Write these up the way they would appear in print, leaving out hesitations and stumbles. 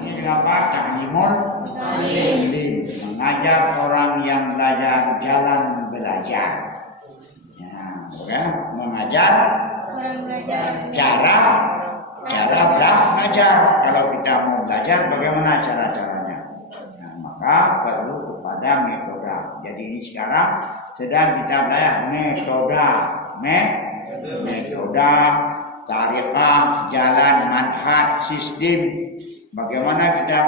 Ini kenapa? Ta'limul Ta'lim. Mengajar orang yang belajar jalan belajar. Ya, okay? Mengajar orang belajar cara belajar. Kalau kita mau belajar, bagaimana cara-caranya? Nah, maka perlu kepada metode. Jadi ini sekarang sedang kita belajar metode, tariqah, jalan, manhaj, sistem. Bagaimana kita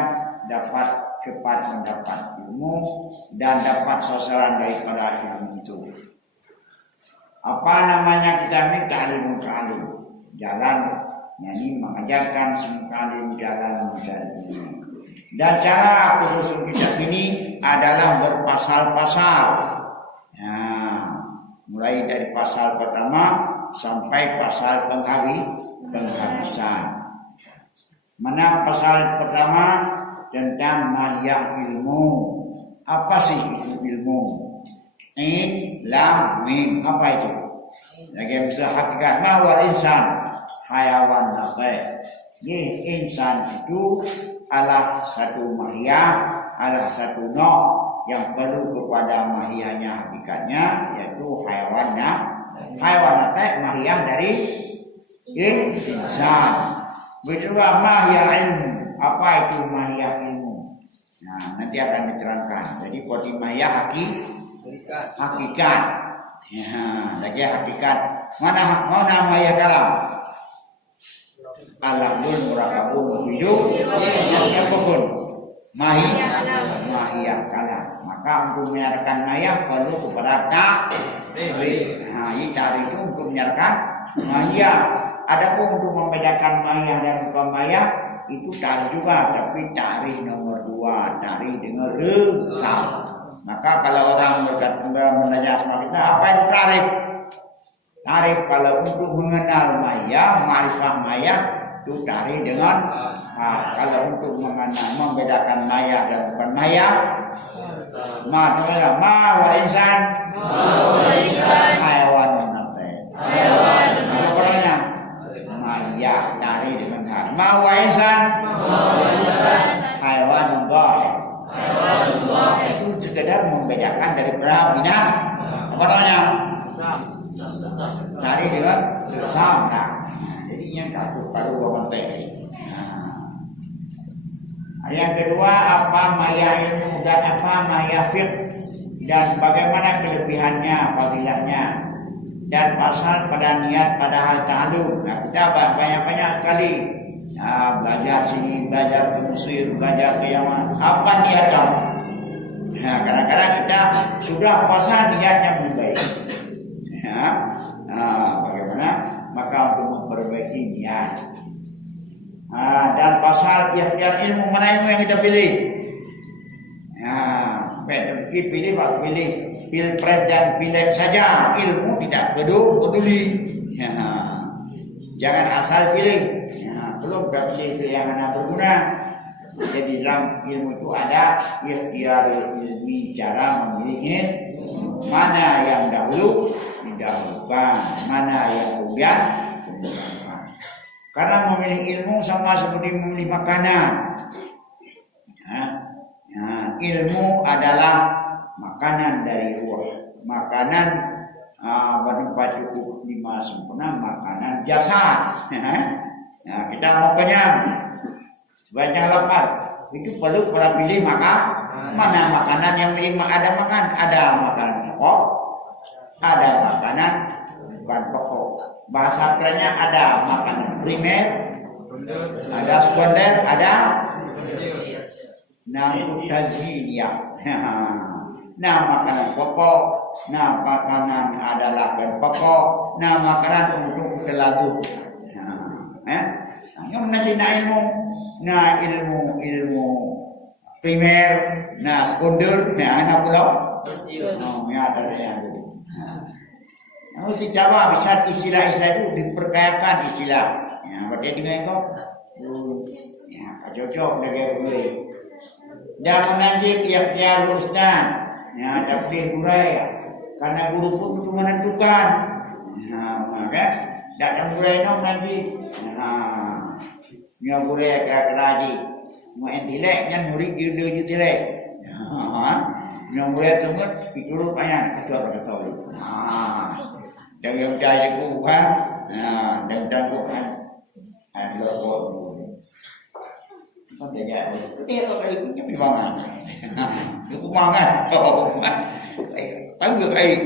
dapat cepat mendapat ilmu dan dapat sasaran daripada ilmu itu. Apa namanya kita ini ta'limul ta'lim. Jalan, yakni mengajarkan semkalim jalan ini. Dan cara khusus kitab ini adalah berpasal-pasal. Nah, mulai dari pasal pertama sampai pasal penghabisan. Mana pasal pertama tentang mahiyah ilmu. Apa sih itu ilmu? In, lam, mim. Apa itu? Lagi bisa hakikat mahwal insan. Hayawan nafai. Jadi insan itu adalah satu mahiyah, adalah satu yang perlu kepada mahiyahnya hakikatnya, yaitu hayawan nafai mahiyah dari insan. Begitu juga mahiyah ilmu. Apa itu mahiyah ilmu? Nah, nanti akan diterangkan. Jadi kodi mahiyah hakikat. Ya, lagi hakikat. Mana mahiyah kalam? Alamul murakabun hidup apapun mahiyah kalam. Maka untuk menyatakan mahiyah perlu kepada ta'rif. Nah, ini ta'rif itu untuk menyatakan mahiyah. Adapun untuk membedakan mahiyah dan bukan mahiyah itu ta'rif juga, tapi ta'rif nomor 2, ta'rif dengan resam. Maka kalau orang menanya sama kita, apa itu ta'rif? Ta'rif kalau untuk mengenal mahiyah, ma'rifah mahiyah itu ta'rif dengan kalau untuk mengenal membedakan mahiyah dan bukan mahiyah, ma wal insan hayawan nafai. Orangnya mahiyah ta'rif dengan ta'rif. Ma wal insan hayawan nafai. Itu sekedar membedakan dari berapa binah. Apa namanya? Ta'rif dengan sam. Jadi yang satu baru bawa teh. Yang kedua, apa mahiyah ilmu dan apa mahiyah fiqh dan bagaimana kelebihannya, fadilahnya, dan pasal pada niat pada hal ta'alum. Nah, kita banyak-banyak sekali belajar sini, belajar ke Mesir, belajar ke Yaman. Apa niat kamu? Nah, kadang-kadang kita sudah pasal niatnya belum baik. Bagaimana? Maka untuk memperbaiki niat. Dan pasal ikhtiar ilmu, mana ilmu yang kita pilih? Pilih pilpres dan pileg saja, ilmu tidak peduli. Jangan asal pilih. Belum pilih itu yang mana berguna. Jadi dalam ilmu itu ada ikhtiar ilmi, cara memilih mana yang dahulu didahulukan, mana yang kemudian. Karena memilih ilmu sama seperti memilih makanan. Ilmu adalah makanan dari ruh. Makanan berupa cukup 5 sempurna, makanan jasad. Kita mau kenyang, banyak lapar. Itu perlu kita pilih mana makanan yang ada makanan pokok, ada makanan bukan pokok. Bahasa kerennya ada makanan primer, ada sekunder, ada tazkiyah. Nah, makanan pokok, nah makanan adalah pokok, nah makanan untuk teladuk. Yang nanti ilmu primer, nah sekunder, nah anak pulau. Ya ada yang si Jawa bisa istilah-istilah itu diperkayakan istilah. Ya, berarti dengan itu, ya cocok dengan boleh. Dan menanjik ikhtiar ustaz, ya tapi burai, karena guru pun itu menentukan. Nah, maka datang burainya menanjik. Nah, yang burai keraji. Mau entilek yang murid dia tilek. Yang murid sungut pikul payah kacau kacau. Dan yang jaya ku kan, dan ku kan, ada buat. Kau tidak ada. Kita kalau punya bilangan, itu mangan. Panggil baik.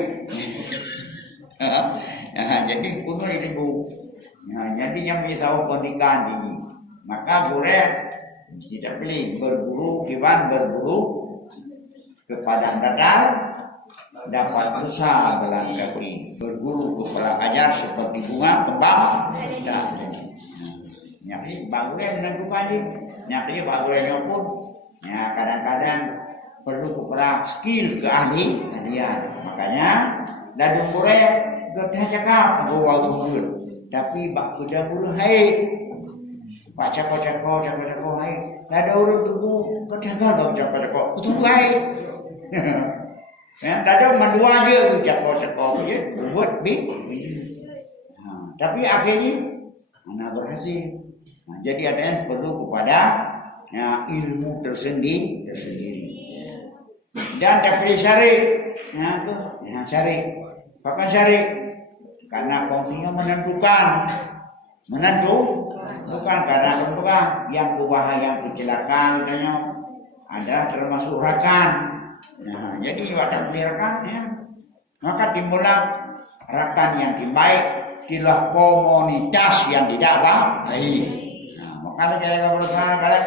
Jadi punur itu. Jadi yang misal pernikahan ini, maka boleh tidak pilih berburu hewan berburu ke padang dadar dapat usaha belang kaki berburu ke pola ajar seperti bunga kembang dan nyaki bagusnya menentukan ini nyaki bagusnya pun ya kadang-kadang perlu kepada skill keahlian makanya dadung boleh getah cakap bawa sumber tapi bak sudah mulai baca hai ada orang tunggu kejaga dong cakap tunggu hai ya ada mandua aja cakap ya buat tapi akhirnya mana berhasil jadi ada yang perlu kepada ya, ilmu tersendiri dan dapil syari ya tuh ya syari bahkan syari karena fungsinya menentukan bukan karena tentukan yang berbahaya yang kecelakaan katanya ada termasuk rakan. Nah, jadi wadah rakan ya. Maka timbullah rakan yang baik, tilah komunitas yang tidak baik. Nah, makanya saya berusaha kalau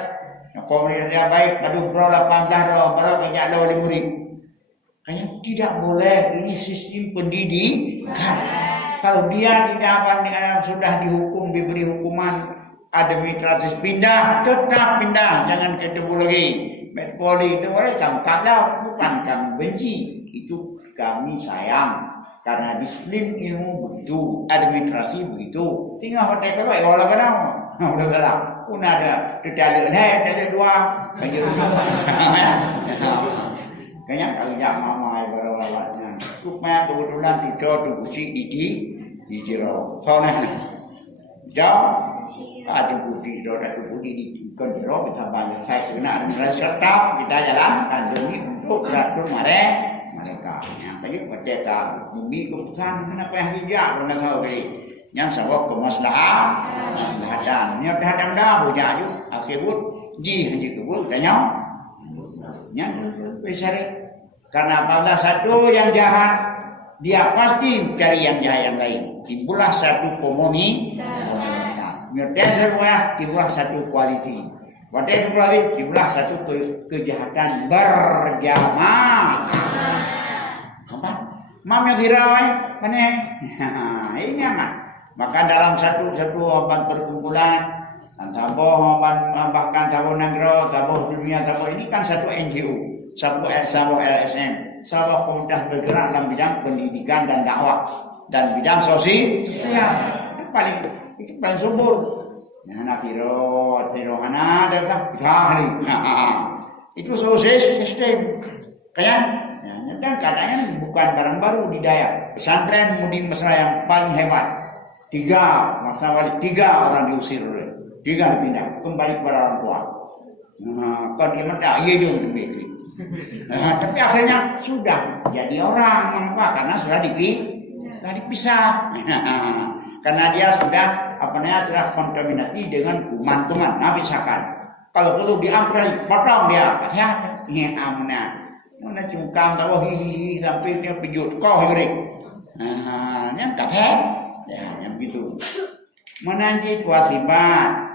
komunitas yang baik, aduh bro 18 bro banyak wali murid. Kayaknya tidak boleh ini sistem pendidikan. Kalau dia tidak sudah dihukum, diberi hukuman administratif pindah, tetap pindah, jangan ketemu lagi. Poli itu boleh kalau bukan kami benci, itu kami sayang karena disiplin ilmu begitu, administrasi begitu. Tinggal hotel baik kalau kenal, udah gelap, pun ada ada dua, kayaknya kalau mama baru lawatnya, cuma kebetulan tidur tubusi di jero, soalnya jauh ada budi di jero kita banyak saya kena dengan serta kita jalankan demi untuk beratur mereka. Yang kayak merdeka bumi keputusan kenapa yang tidak pernah tahu yang sabok kemaslahan dan yang hadam dah punya ayu akhirut ji kebut dan yang besar karena apabila satu yang jahat dia pasti cari yang jahat yang lain. Timbullah satu komunitas. Ngerti semua timbullah satu kualiti. Pada itu kualiti timbullah satu kejahatan berjamaah. Apa? Mam yang dirawai, mana? Ini amat. Maka dalam satu obat perkumpulan, taboh bahkan taboh negro, taboh dunia, taboh ini kan satu NGO. Sabuk LSM, sabuk komunitas bergerak dalam bidang pendidikan dan dakwah dan bidang sosial. Ya, itu paling subur. Ya, nafiro mana ada sahli. Itu sosial sistem. Kayak, ya, dan katanya bukan barang baru di Dayak. Pesantren Mudi Mesra yang paling hebat. 3 orang diusir, 3 dipindah kembali kepada orang tua. Kan dia mendak, iya juga demikian. Tapi akhirnya sudah jadi orang, mengapa? Karena sudah dipisah. Karena dia sudah sudah kontaminasi dengan kuman-kuman. Nah, misalkan kalau perlu diambil, potong dia. Ya, ini amna. Mana cungkang tahu hihi sampai dia pijut kau hibrik. Yang kata, ya yang begitu. Menanti kewajiban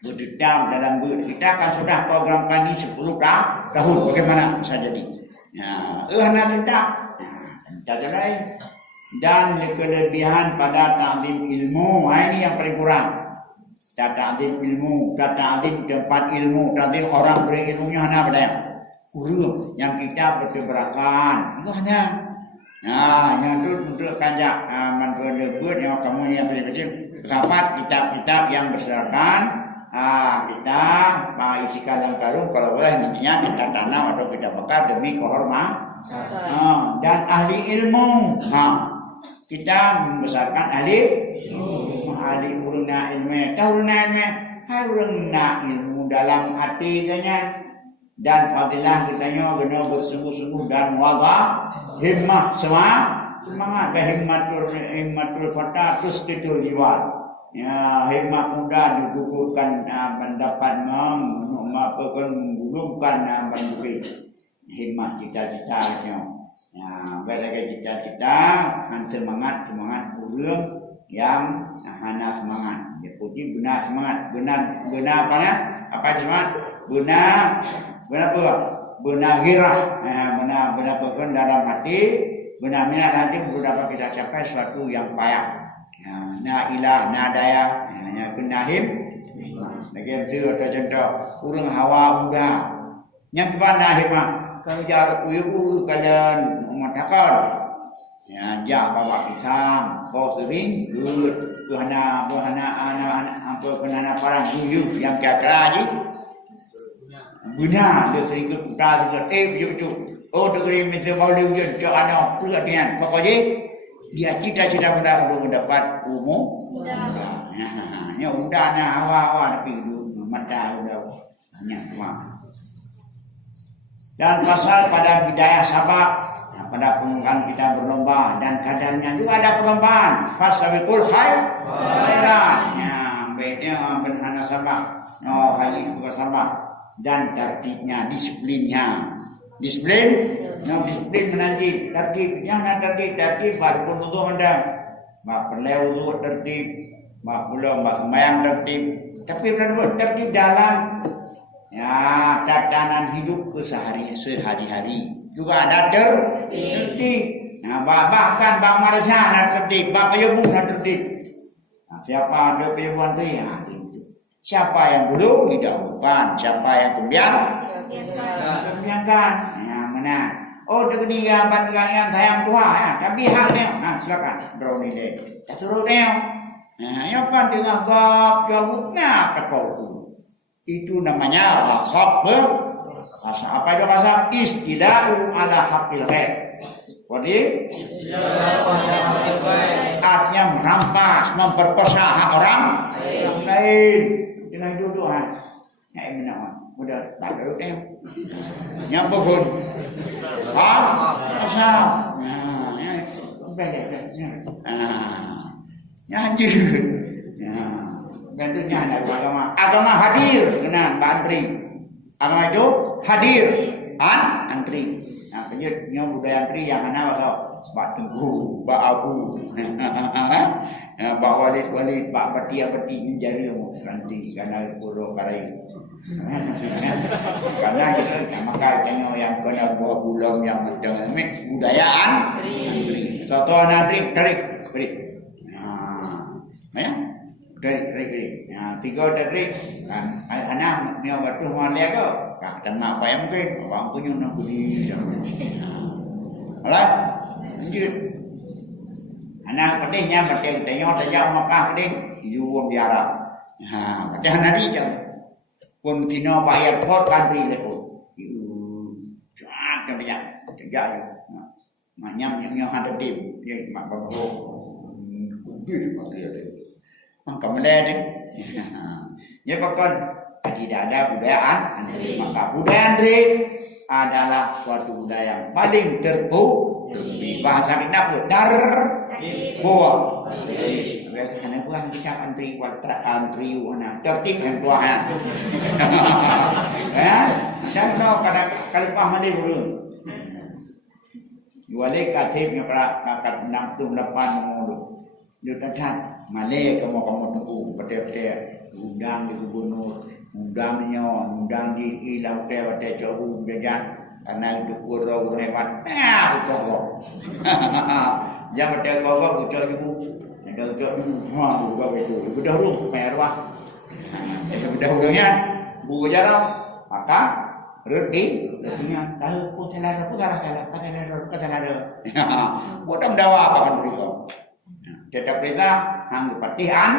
berdendam dalam kita kan sudah programkan ini 10 tahun bagaimana bisa jadi nak dendam cara lain dan kelebihan pada ta'lim ilmu ini yang paling kurang ta'lim ilmu ta'lim tempat ilmu ta'lim orang berilmunya hanya pada guru yang kita berteberakan itu hanya yang itu untuk kanjak menurut yang kamu yang kecil sahabat kitab-kitab yang berserakan kita isikan dalam karung kalau boleh nantinya kita tanam atau kita bakar demi kehormatan dan ahli ilmu. Kita membesarkan ahli urna ilmu. Tahu urna ilmu Hai orang nak ilmu dalam hati kanya dan fadilah kitanya kena bersungguh-sungguh dan muabah himmah semangat dan himmatul fata terus ketul jiwa. Ya, himmah muda digugurkan mendapat menggulungkan menduki himmah cita-citanya. Ya, bagi cita-cita dan semangat urang yang hana semangat. Ya, putih benar semangat, benar apa ya? Apa semangat? Benar apa? Benar girah, benar berkenan dalam hati, benar minat hati untuk dapat kita capai sesuatu yang payah. Ya, na ilah, na daya, ya, kenahim. Lagi itu atau contoh urang hawa muda. Yang kepada himah, kalau jar uyu kalian mengatakan, ya, jah bawa pisang, kau sering, buhana anak parang uyu yang kira ji. Guna dia sering putar betul. Oh, degree minta volume je ke anak pula dia. Pokoknya dia cita-cita muda untuk mendapat umum. Ya, muda na awal tapi mata udah banyak tua. Dan pasal pada bidaya sabak, pada permukaan kita berlomba dan kadarnya juga ada perlombaan. Fasabiqul khairat. Ya, baiknya berhana sabak. No, hari itu sabak. Dan tertibnya, disiplinnya. Disiplin menanti tertib. Jangan tertib. Walaupun untuk anda, mak perlu untuk tertib, mak pulang, mak semayang tertib. Tapi benar tertib dalam ya tatanan hidup sehari-hari. Juga ada tertib. Nah, bahkan Bang Marsha ada tertib, Bang Peyabu ada tertib. Nah, siapa ada Peyabu antri? Siapa yang dulu didahulukan, siapa yang kemudian kemudiankan. Ya, mana? Oh, ketiga pandangan sayang Tuhan, ya. Tapi haknya, nah silakan beronilai. Suruh dia. Nah, yang penting agak jawabnya terpau. Itu namanya rasab. Apa itu rasab? Istila'u ala haqqil ghair. Jadi artinya merampas, memperkosa hak orang lain. Dengan duduhan, ya menawan, mudah tak ada yang nyampe pun, asal, ya, anjir, gantunya ada agama hadir, kenan antri, agama itu hadir, antri, nah penyebabnya budaya antri yang mana atau bak tengku, bak abu, bak walid, bak beti menjadi nanti karena puro karai. Karena itu maka tengok yang kena buah bulam yang dengan budayaan. Satu nanti tarik. Ya, tarik. Ya, tiga tarik. Anak ni waktu mana ke? Kata nak apa yang mungkin, orang punya nak beli. Alah, lanjut. Anak pentingnya penting tengok Mekah penting hidup di Arab. Ha, padahal nanti je pun kena bayar pot country le pun. Jangan banyak kerja je. Manyam yang ada tim dia mak baru. Gede pakai dia. Maka melede. Ya pokok tidak ada budaya antri. Maka budaya antri adalah suatu budaya yang paling terpuji. Bahasa kita pun buah. Karena buah kita antri mana tertib yang tuan. Ya, dan kalau kalimah mana dulu. Wale katibnya kat 68 mulu. Dia datang Malay kamu tunggu pete-pete undang di gubernur, undang di ilang pete jauh jajan karena itu kurang lewat. Betul. Jangan ada kau ibu. Ada udah itu. Udah merah. Udah udahnya buku jarang. Maka reti punya tahu putaran. Bodoh dawa apa kan mereka. Tetap kita hang patihan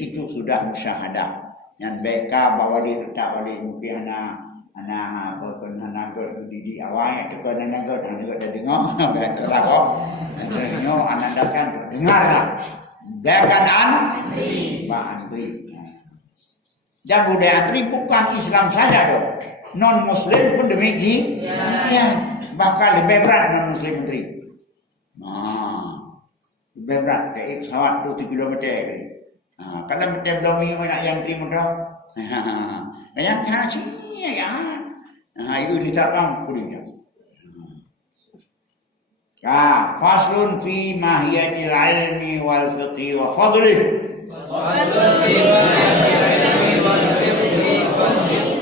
itu sudah musyahadah. Yang mereka bawa di letak balik mungkin anak di awal itu kan anak juga dah dengar betul lah kok. Dengar anak datang dengarlah. Bahkan antri. Dan budaya antri bukan Islam saja dong. Non Muslim pun demikian. Bahkan lebih berat non Muslim antri. Lebih berat. Kayak pesawat 2 kilometer. Kalau kita belum nak yang antri mudah. Yang sini ya. Itu diterang kuliah. Faslun fi mahiyatil ilmi wal fiqhi wa fadlih.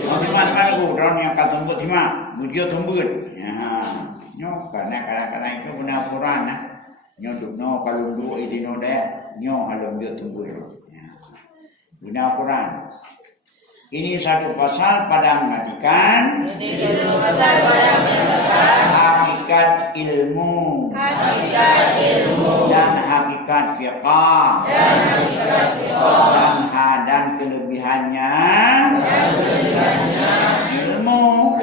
Bagaimana kalau orang yang akan sembut cuma bujur sembut. Karena itu guna Quran duk kalau dua itu dah halum bujur sembut. Guna Quran. Ini satu pasal pada mengartikan hakikat ilmu dan hakikat fiqh dan kelebihannya ilmu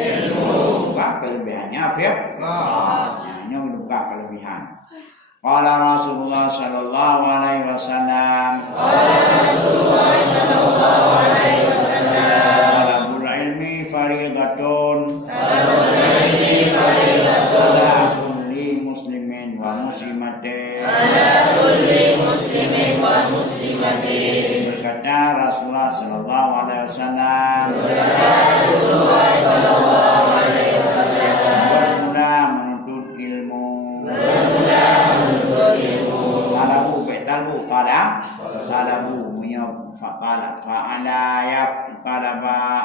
bukan kelebihannya fiqh hanya bukan kelebihan. Qala Rasulullah sallallahu alaihi wasallam talabul ilmi fariidatun ala kulli muslimin wa muslimatin berkata Rasulullah sallallahu alaihi wasallam bermula menuntut ilmu talabu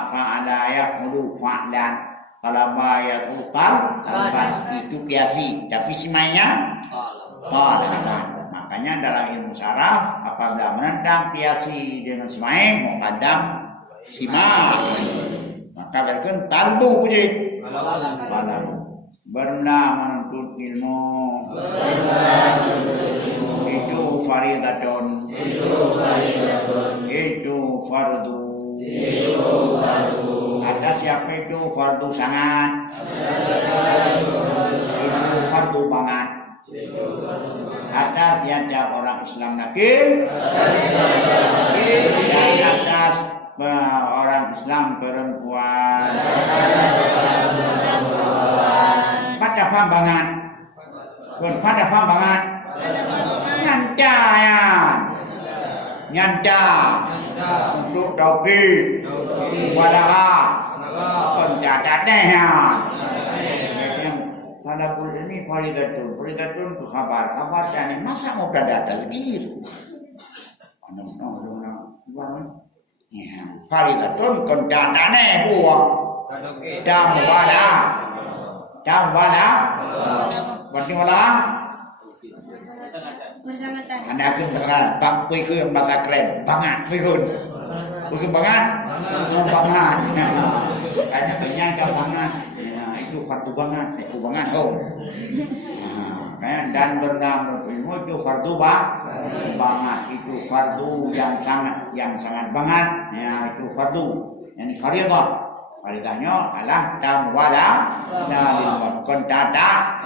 fa'ala yaqulu fa'lan talaba yaqul itu kiasi tapi simanya talaban. Makanya dalam ilmu syarah apabila menentang kiasi dengan simai muqaddam sima maka berarti talbu pujit talabu bermula menuntut ilmu itu faridatun itu fardu atas siapa itu fardu sangat itu fardu banget atas tiada orang Islam nakil dan atas orang Islam perempuan pada faham banget pada faham banget nyanta ya nyanta untuk tauhid walaha pendadak ya talabul ilmi faridatun tu khabar dan masa mau dadadak gitu ya faridatun kendadane buah dan wala berarti wala anda akan dengar bang kuih bahasa keren banget kuih banget ada penyangka banget itu fardu banget itu banget dan bernama ilmu itu fardu banget itu fardu yang sangat banget ya itu fardu yang faridahnya adalah tam wala dalil kontata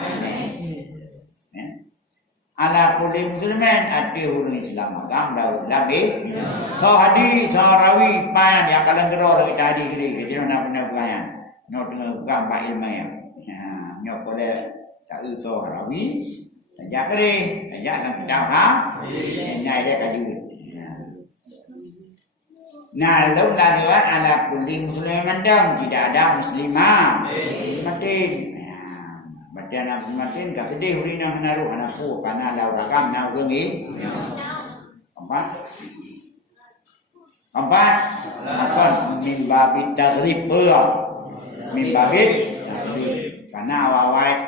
ala kulli muslimin ati hurung Islam agam daud labi so hadis rawi payan yang kalang gero kita hadis gini kita nak benar payan nyok tengah bukan pak ilmu ya nyok boleh tak so rawi saja kere saja lang kita nyai dia kaji nah lalu lewat ala kulli muslimin dong tidak ada muslimah mati Badan makin tak sedih urina menaruh anakku karena lau rakam nau gengi. Empat. Min babit tagrib min babit karena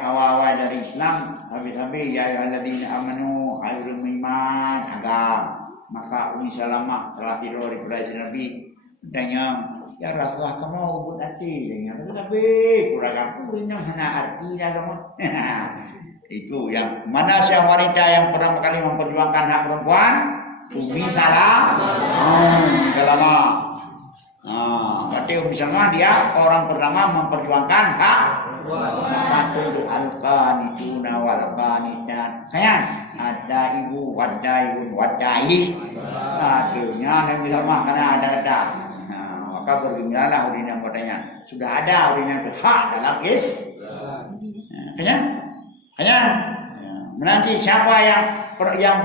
awal-awal dari Islam habis-habis ya ayyuhalladzina amanu khairul iman agam maka Umi Salamah telah tidur di Quraisy Nabi tanya ya Rasulullah kamu buat arti dengan tapi kurang kampurnya sana arti dah kamu itu yang mana si wanita yang pertama kali memperjuangkan hak perempuan Umi Salamah berarti Umi Salamah dia orang pertama memperjuangkan hak perempuan al-qanituna wal-qanitat sayang ada ibu wadai akhirnya Nabi Salamah karena ada kata maka bergembiralah urina padanya. Sudah ada urina itu hak dalam hanya menanti siapa yang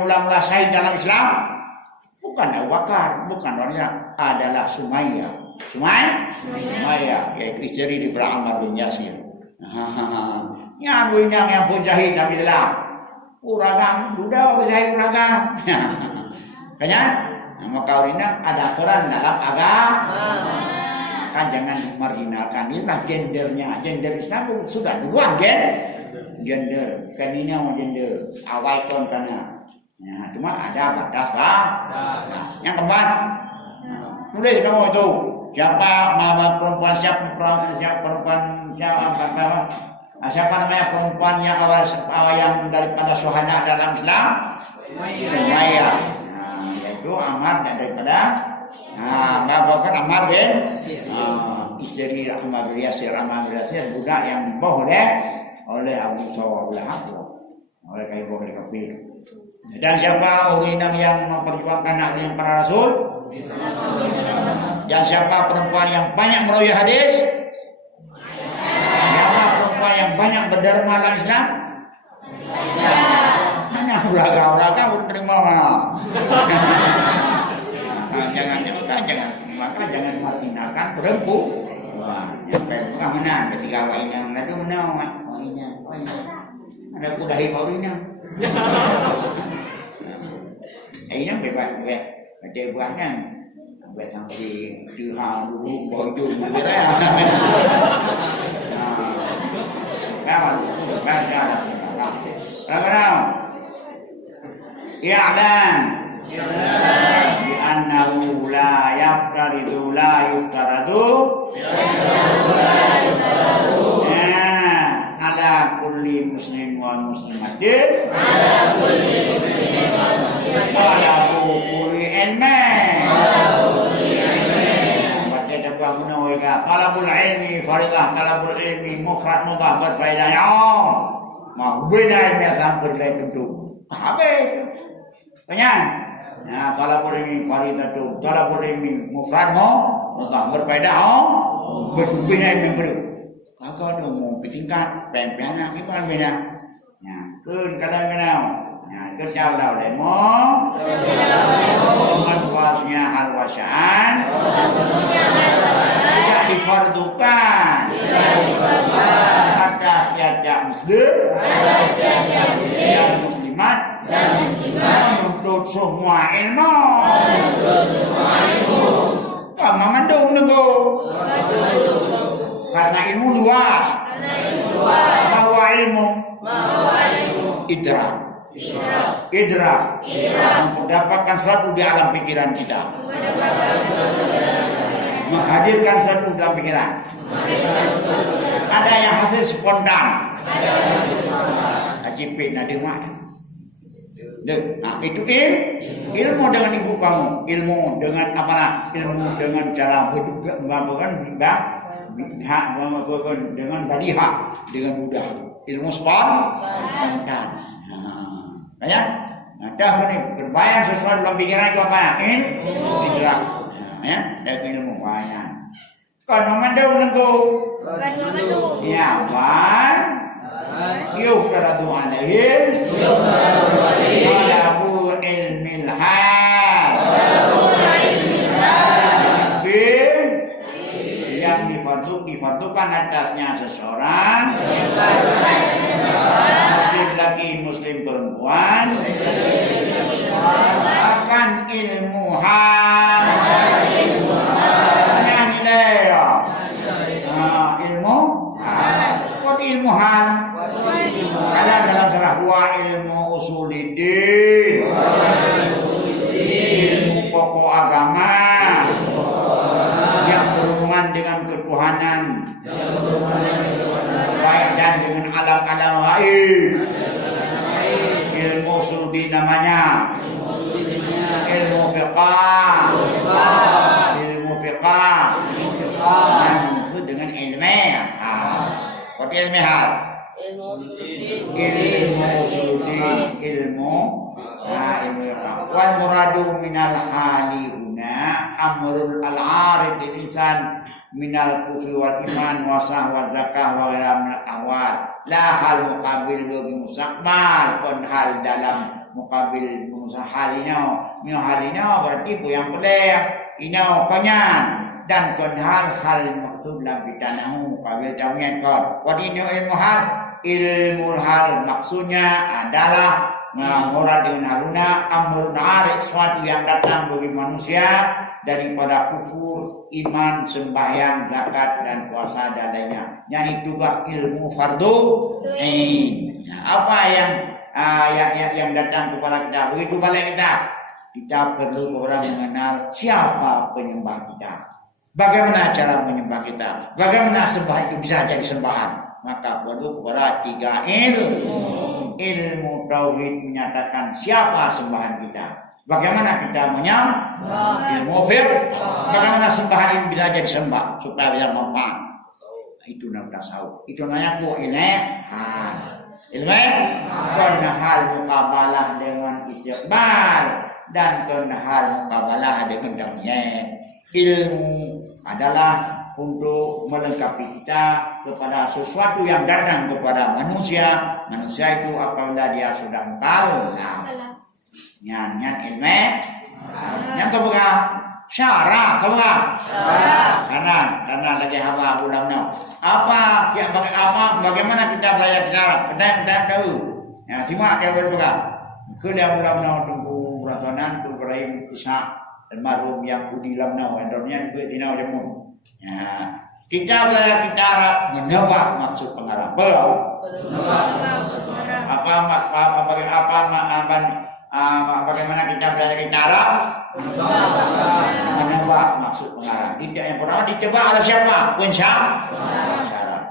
mula-mula syahid dalam Islam bukan Abu Bakar, bukan orangnya, adalah Sumayyah. Sumayyah yaitu istri daripada Ammar bin Yasir. Yang pun syahid dalam Islam. Uragam, duda syahid uragam. Maka urina ada aturan dalam agama. Kan jangan marginalkan. Inilah gendernya. Gender Islam sudah duluan gender. Kan ini mau gender. Awal kon kana. Ya, cuma ada batas yang keempat. Tulis kamu itu. Siapa perempuan siapa namanya perempuan yang awal yang daripada syuhada dalam Islam? Sumayyah. Yaitu Ammar dan daripada Bakar Ammar bin istri Ammar bin Yasir. Budak yang dibawa oleh Abu Lahab, oleh Kaiboh Kafir. Dan siapa orang yang memperjuangkan hak para Rasul? Dan siapa perempuan yang banyak merawi hadis? Siapa perempuan yang banyak berderma dalam Islam? Hanya ulaga menerima mana? Jangan marginalkan perempuan. Yang perempuan menang ketika wainan itu menang wainan. Ada kudahi wainan. Ini bebas. Ada buahnya. Buat sampai dihang dulu bojong beraya. Kawan baca Ramadhan. I'lam bi annahu la yaftaradu ala kulli muslim wa muslimatin ala kulli talabul ilmi faridah, talabul ilmi mufrad mudhaf berfaedah ya. Mau bedanya sampai dari bentuk. Habis. Tanya. Nah, talabul ilmi faridah tu, talabul ilmi mufrad mudhaf berfaedah berbeda yang berbeda. Kagak ada mau bertingkat, pempiana kita beda. Nah, kadang-kadang kejauh lemo manfaatnya halwasan tidak difardukan atas tiap muslim dan muslimat menuntut semua ilmu kamu mendung nego karena ilmu luas bahwa ilmu idrak mendapatkan sesuatu di alam pikiran kita, menghadirkan sesuatu dalam pikiran. Ada yang hasil spontan, ajipin ada mana? Nah itu ilmu dengan ibu kamu, ilmu dengan apa? Ilmu dengan cara melakukan dengan badiha, dengan mudah. Ilmu spontan. Ya, ada ni berbayang sesuatu dalam pikiran itu apa? Idrak. Ya, dari ilmu banyak. Kalau mandau nengko. Ya, wan. Yuk karatu alaihim. Talabu ilmil hal. Yang difardukan atasnya seseorang. Muslim laki, muslim perempuan akan ilmu hal. Hanya nilai ilmu hal. Kok ilmu hal? Kalau dalam surah wa ilmu usulidin, ilmu pokok agama yang berhubungan dengan ketuhanan, baik dan dengan alam-alam gaib. Ilmu sulbi namanya, ilmu fiqah, yang itu dengan ilmiah. Kau ilmiah, ilmu sulbi, ilmu fiqah. Wal muradu minal hali huna amrul al-arid lisan minal kufri wal iman wa wa zakah wa ghairil awal la hal muqabil bagi mustaqbal kon hal dalam muqabil halina min halina berarti bu yang pelek inau panjang dan kon hal maksud lam bidanahu muqabil jamian kon wadinu ilmu hal maksudnya adalah murad dengan haluna amrun arid suatu yang datang bagi manusia daripada kufur, iman, sembahyang, zakat dan puasa dan lainnya. Yang juga ilmu fardu ain. Apa yang datang kepada kita? Begitu balik kita perlu orang mengenal siapa penyembah kita. Bagaimana cara menyembah kita? Bagaimana sembah itu bisa jadi sembahan? Maka perlu kepada 3 ilmu. Ilmu tauhid menyatakan siapa sembahan kita. Bagaimana kita menyembah? Ilmu fiqh. Bagaimana sembahan ini bisa jadi sembah supaya bisa mempan. Itu namanya tasawuf. Itu namanya ilmu. Ilmu kena hal muqabalah dengan istiqbal dan kena hal muqabalah dengan damian. Ilmu adalah untuk melengkapi kita kepada sesuatu yang datang kepada manusia. Manusia itu apabila dia sudah mukallaf. Nyan ilmu. Yang kedua syarah, karena lagi haba ulam no. Apa ya bagaimana kita belajar syarah? Kita tahu. Ya, timak dia berpegang. Dia ulam no tunggu ratanan tu Ibrahim Isa almarhum yang budi lam no endornya ke tinau jamu. Ya, kita belajar kita Arab menebak maksud pengarang. Bagaimana kita belajar kita Arab? Menebak maksud pengarang. Tidak yang pertama ditebak oleh siapa? Pensyarah.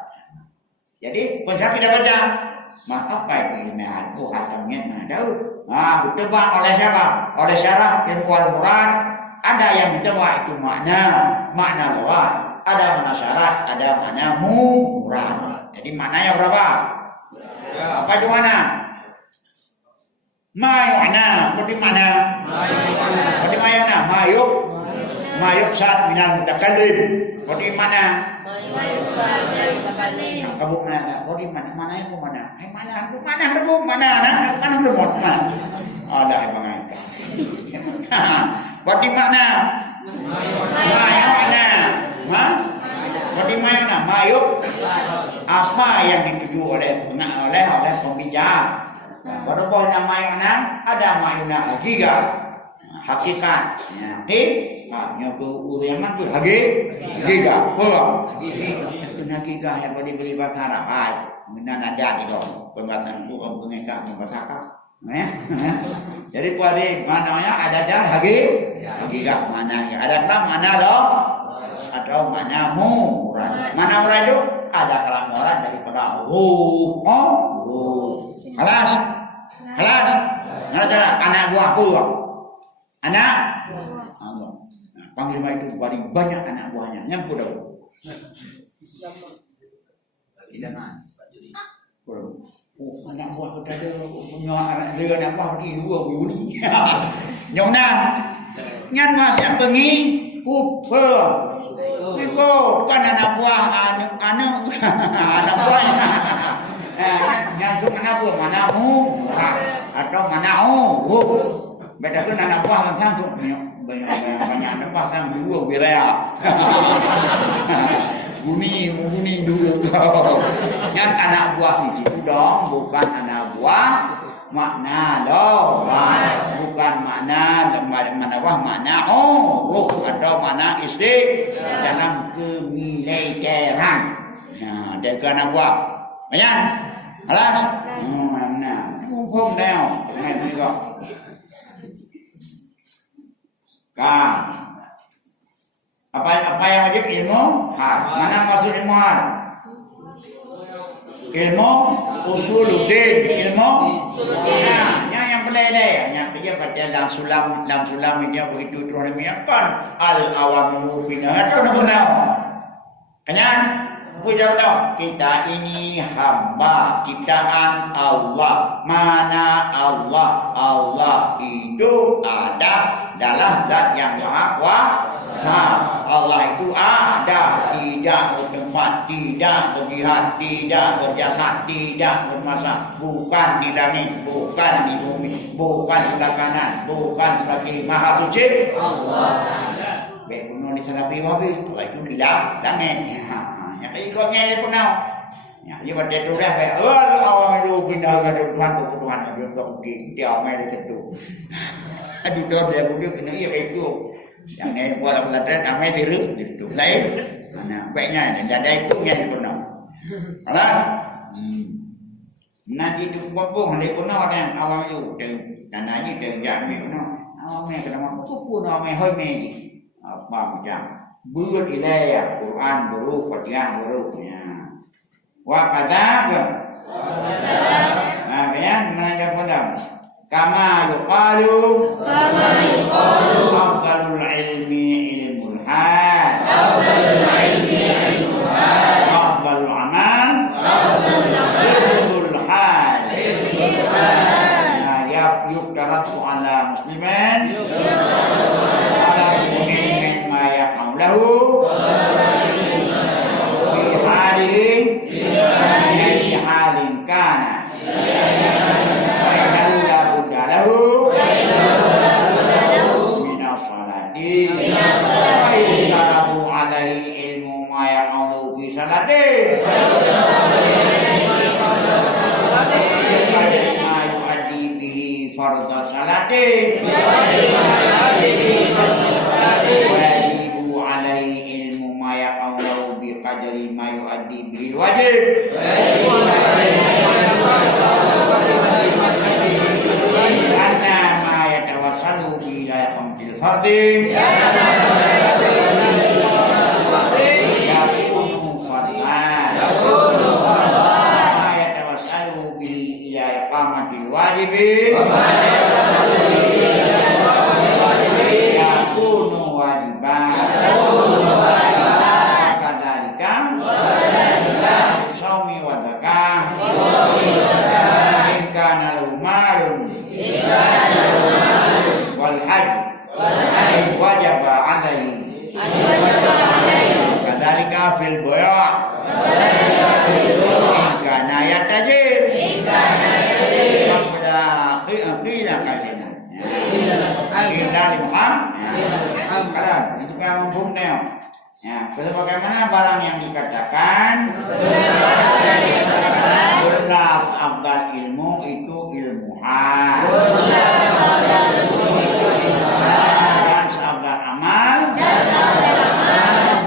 Jadi pensyarah tidak baca. Apa itu ilmiah? Hatamnya mana tahu? Ditebak oleh siapa? Oleh syarah ilmu al-murad. Ada yang ditebak itu makna lawat. Ada makna syarat, ada makna murad. Jadi maknanya berapa? Apa itu mana? Mayu'na, seperti mana? Seperti mayu'na, mayuk saat minal mutakallim. Seperti mana? Kamu mana? Seperti mana itu mana? Mana? Allah bangai. Seperti mana? Mayu'na. Seperti mayu'na, mayuk. Apa yang dituju oleh pembicara? Walaupun nama makna ada makna hakikat. Yang keuriaman tu hakikat. Hakikat yang boleh beli bakar apa? Mana ada itu pembatasan tu pengekat pembatasan. Jadi pada maknanya ada jalan hakikat mana? Ada kelam mana loh? Atau mana murad? Mana murad itu? Ada kelam murad daripada ruh. Kelas. Nggak anak buah puluh. Anak buah. Panglima itu paling banyak anak buahnya. Yang puluh. Tidak. Anak buah kita ada punya anak buah di 2 Juni. Nyonan. Nyan masih pengi kupel. Iko bukan anak buah anak buahnya. Yang mana buah mana atau mana beda pun anak buah kan langsung banyak anak buah sang 2 wilayah. Buni dulu. Yang anak buah itu dong bukan anak buah makna bukan makna mana buah makna atau mana istri dalam kemiliteran. Nah, dari anak buah banyak. Alas, mana? Hukum dah. Ini kok. Apa yang wajib ilmu? Mana maksud ilmu hal? Ilmu usuluddin, ilmu. Yang pelai-pelai, yang kerja pada dalam sulam ini begitu terus demikian al-awamiru bina atau benar. Kenyan? Kita ini hamba ciptaan Allah. Mana Allah? Allah itu ada adalah zat yang maha kuasa. Allah itu ada, tidak bertempat, tidak berjihad, tidak berjasad, tidak bermasa, bukan di langit, bukan di bumi, bukan sebelah kanan, bukan sebelah kiri, maha suci Allah. Baik penuh di sana pribadi, Allah itu di langit. Ya kayak ikutnya penuh. Ya, ini pada itu dah baik. Awak itu pindah ke Tuhan, kebutuhan ada untuk dia mai itu. Aduh dia boleh kena iya itu. Yang ni buat pelajaran ramai tiru gitu. Lain. Mana baiknya ada itu yang penuh. Alah. Nanti itu pun hari penuh orang awak itu dan nanti dia jamin penuh. Awak mai kena mampu pun awak mai hoi mai. Apa macam buat ilaya Quran baru Fatihah baru ya. Wa kadza. Nah, kan menanya pula. Kama yuqalu afdalul ilmi ilmul hal. Afdalul amal ilmul hal. Nah, yuqtaratu ala musliman ala mu'min ma yaqam lahu fi halin kana fardhu salati wajibu alaihi ilmu ma yaqulu bi qadri ma yuaddi bil wajib anna ma yatawassalu bi yaqamil fardhi yakunu fardhan ma yatawassalu bi yaqamil wajibi wajib alaihi kadzalika fil boya kana yatajir qila kajina qila limham kalam itu kan umumnya ya bagaimana barang yang dikatakan belas afdal ilmu itu ilmu hal dan seafdal amal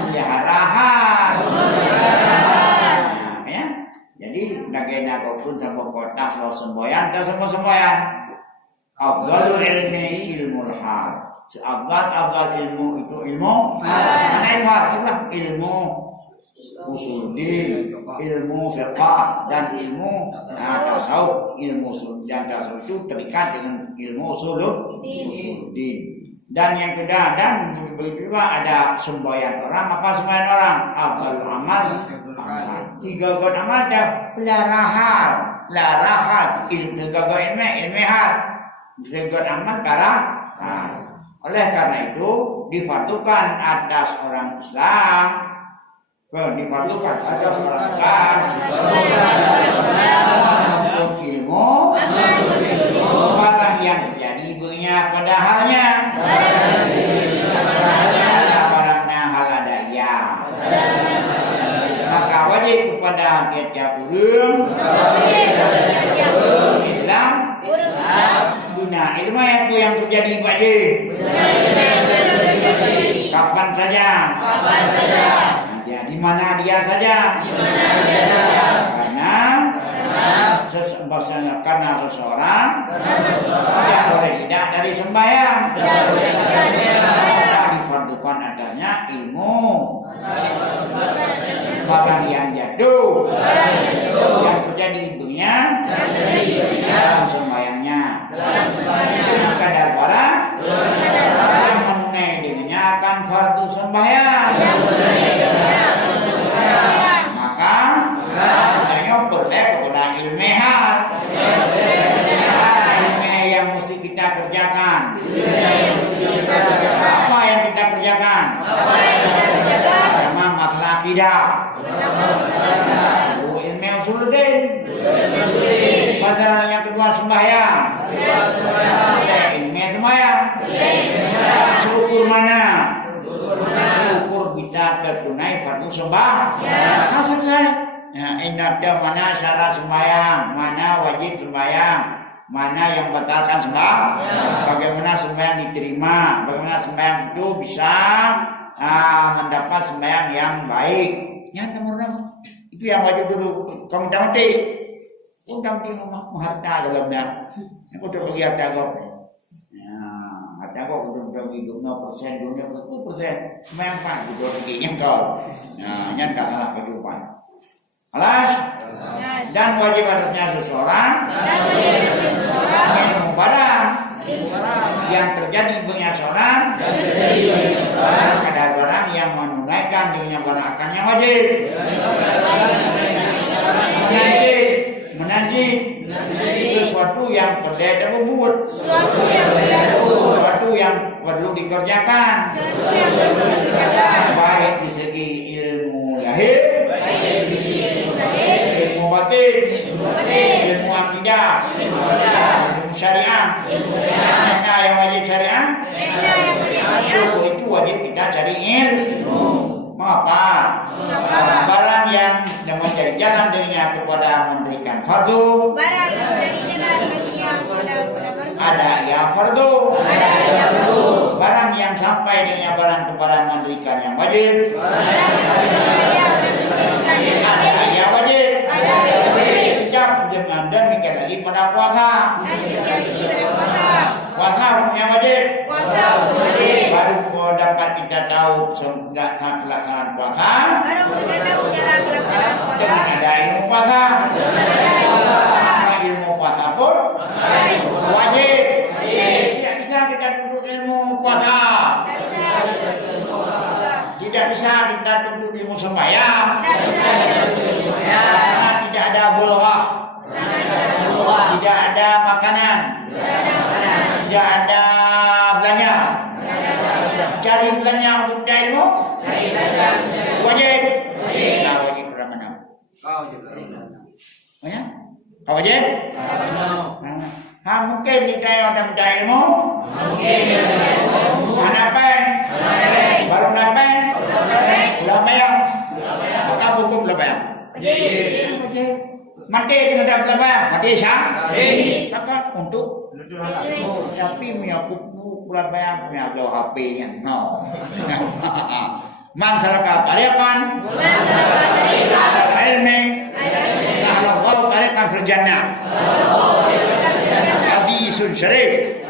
melihara hal ya jadi bagaimana apapun sama kota selalu semboyan dan semua semboyan afdalul ilmi ilmu hal seafdal ilmu itu ilmu mana ilmu itulah ilmu usul din, ilmu fiqh dan ilmu tasawuf. Ilmu dan tasawuf itu terikat dengan ilmu usul din. Dan yang kedua dan begitu juga ada semboyan orang. Apa semboyan orang? Afdalul amal. Tiga god amal ada larahal, ilmu gagal ilmu hal. Tiga god amal karena oleh karena itu difardukan atas orang Islam. Difardukan atas orang Islam untuk ilmu barang yang terjadi punya padahalnya barangnya hal ada ya maka wajib kepada tiap burung Islam guna ilmu itu yang terjadi wajib kapan saja di mana dia saja. Karena seseorang tidak boleh tidak dari sembahyang. Difardukan adanya ilmu barang yang jatuh yang terjadi di dunia dalam sembahyangnya. Kadar barang yang menunai dengannya akan fardu sembahyang. Maka katanya berlek kepada ilmu hal yang mesti kita kerjakan akidah. Ilmu usuluddin. Pada yang kedua sembahyang. Ilmu sembahyang. Syukur mana? Syukur kita tertunai fardu sembahyang. Selesai. Ya, ada mana syarat sembahyang, mana wajib sembahyang, mana yang batalkan sembahyang, bagaimana sembahyang diterima, bagaimana sembahyang itu bisa mendapat sembahyang yang baik. Ya teman-teman, itu yang wajib dulu. Kamu mati, undang di harta dalamnya. Aku udah bagi harta kau. Ya, harta kau udah hidup 0%, dunia 10%. Sembahyang pak, udah begini kau. Nah, nyata lah kehidupan. Alas dan wajib atasnya seseorang ilmu barang yang terjadi punya seorang ada barang yang menunaikan dengan barang akan yang wajib menajib sesuatu yang berdaya bubut sesuatu yang perlu dikerjakan baik di segi ilmu lahir ilmu batin, ilmu akidah, ilmu syariah. Mana yang wajib syariah? Itu wajib kita cari ilmu. Mengapa? Barang yang mencari jalan dirinya kepada memberikan fardu. Ada yang fardu. Barang yang sampai dengan barang kepada memberikan yang wajib. Ada yang wajib. Sejak dengan demikian lagi pada puasa. Puasa hukumnya wajib. Baru dapat kita tahu pelaksanaan puasa. Dengan ada ilmu puasa. Ilmu puasa pun wajib. Tidak bisa kita duduk ilmu puasa. Tidak bisa kita duduk ilmu sembahyang. Tidak ada bulghah. Tidak ada makanan. Tidak ada belanja. Cari belanja untuk mencari ilmu. Wajib. Nah, wajib mana? Oh ya? Kau wajib? Mungkin kita yang ada mencari ilmu. Hanapan. Baru napan. Ulama yang. Maka hukum ulama yang. Mati dengan dah berapa? Mati sah? Maka untuk tapi punya buku berapa yang punya lo HP-nya no. Masyarakat tarikan. Ilmu. Kalau kau tarikan berjannah. Hadisun syarif.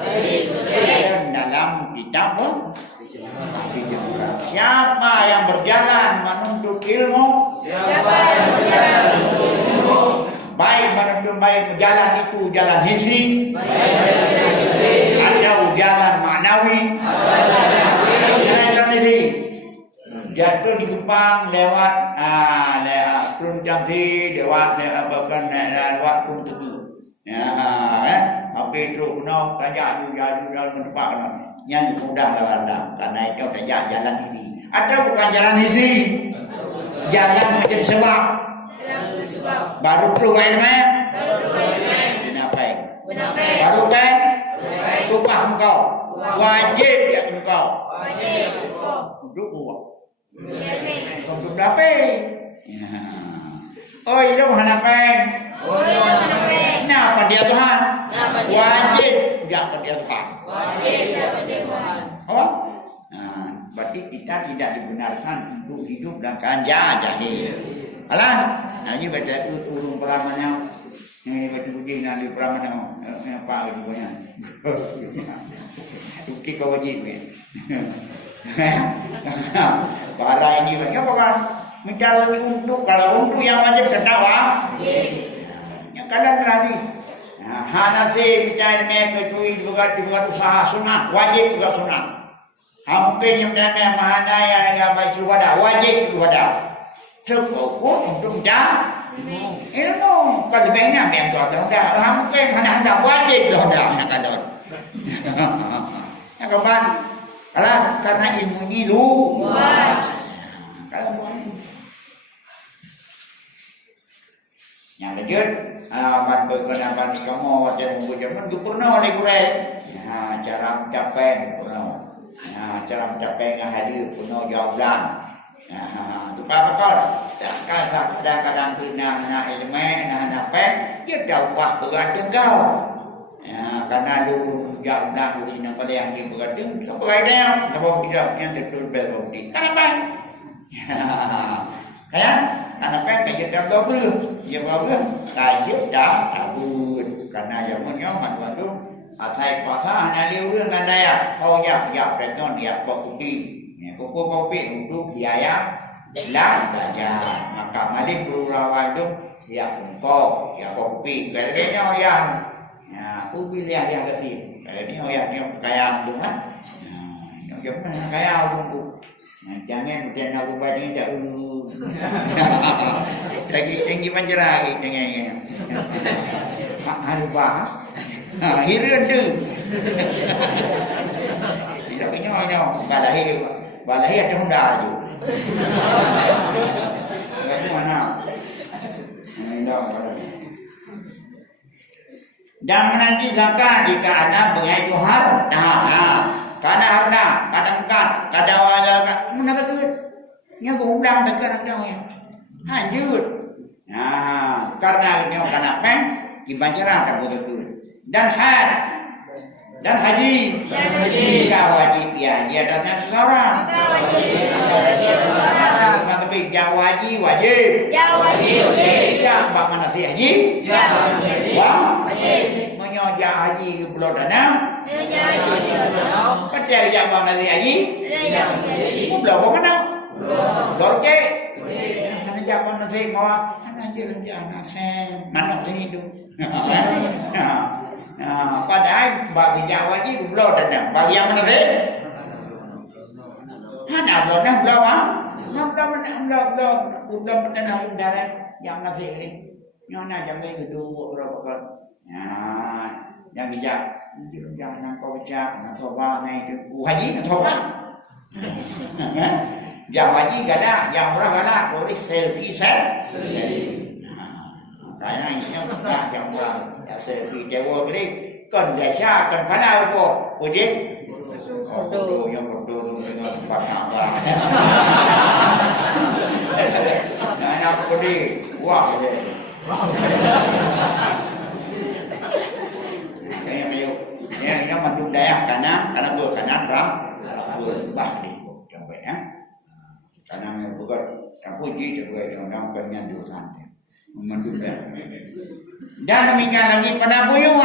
Dalam kitab pun. Siapa yang berjalan menuntut ilmu? Baik menuntut baik jalan itu jalan hissi, atau jalan maknawi. Jalan ini jatuh di Kupang lewat Turun Jamsi, lewat bahkan lewat Turun Tutu. Tapi itu kena tajak jauh dalam tempat yang mudah lawan karena itu tajak jalan ini. Ada bukan jalan hissi, jalan menjadi sebab. Baru perlu ilmu. Kenapa? Baru kan? Upah engkau. Wajib ya engkau. Untuk buat. Untuk dapat. Oh itu kenapa? Kenapa dia Tuhan? Wajib jangan dia Tuhan. Oh? Berarti kita tidak dibenarkan untuk hidup dalam keadaan jahil. Alah, ini baca turun peramannya. Ini baca uji nanti peramannya apa rupanya. Bukti kau wajib ya. Para ini banyak bukan mencari lebih untuk kalau untuk yang wajib tertawa. Yang kalian berarti. Hanasi mencari kecuali dibuat usaha sunnah wajib juga sunnah. Mungkin yang mencari mana yang baik wadah wajib wadah. Cukup untuk mencari ilmu. Kalau banyak yang tu ada. Mungkin anda wajib ada nak ada. Ya kawan, karena ilmu ini luas. Kalau Yang lanjut, man berkenapan kamu wajah membujaman tu pernah oleh kurek. Cara mencapai pernah. Cara mencapai dengan hadir pernah jawaban. Tu apa-apa. Kadang-kadang kena nak elemen, nak apa, dia dakwah berat kau. Karena lu jawaban di nak pada yang dia berat tu, apa kaya dia, apa tidak yang tertul berbudi. Kenapa? Karena kerja dalam dobel, dia bawa kaji dah kabut. Karena zamannya mandu asai pasah nak liur dengan daya. Oh ya, betul dia kopi. Kopi untuk biaya lah saja. Maka malik berulang tu dia untuk dia kopi. Kerjanya yang kopi dia yang kasih. Ini yang kaya tu kan. Yang mana kaya tu. Jangan dia nak ubah ni tak lagi tinggi manjera lagi jangan harba hiran tu tidak kenyo balahi ada honda tu enggak mana dan menanti zakat jika anda mengai johar karena harta kadang-kadang kadang-kadang mana tu yang gudang dekat ya. Lanjut. Karena dia kenapa? Dibacaran tak betul. Dan haji. Jika wajib dia atasnya seseorang. Tapi wajib. Yang mana si haji? Wajib. Menyoja haji belum dana. Betul yang mana si haji? Belum mana? Dorke, mana jawapan nanti mau, mana jalan sen, mana sini tu. Padahal bagi Jawa ni belum ada, bagi yang mana sen? Ada belum pernah darat yang nanti ni, yang nak jangan duduk berapa yang bijak, jangan kau bijak, nak coba naik tu, haji nak coba. Yang haji gak ada, yang murah gak ada, boleh selfie. Kayaknya ini yang murah, ya selfie dewa gede, kan desa, kan pada apa, ujit? Bodoh, yang bodoh dengan apa? Anak gede, wah gede. Kayak macam, yang manduk daya kanan ram, bah di, sampai ya. Karena bukan aku jadi orang penyanduran menduga. Dan demikian lagi pada buyung.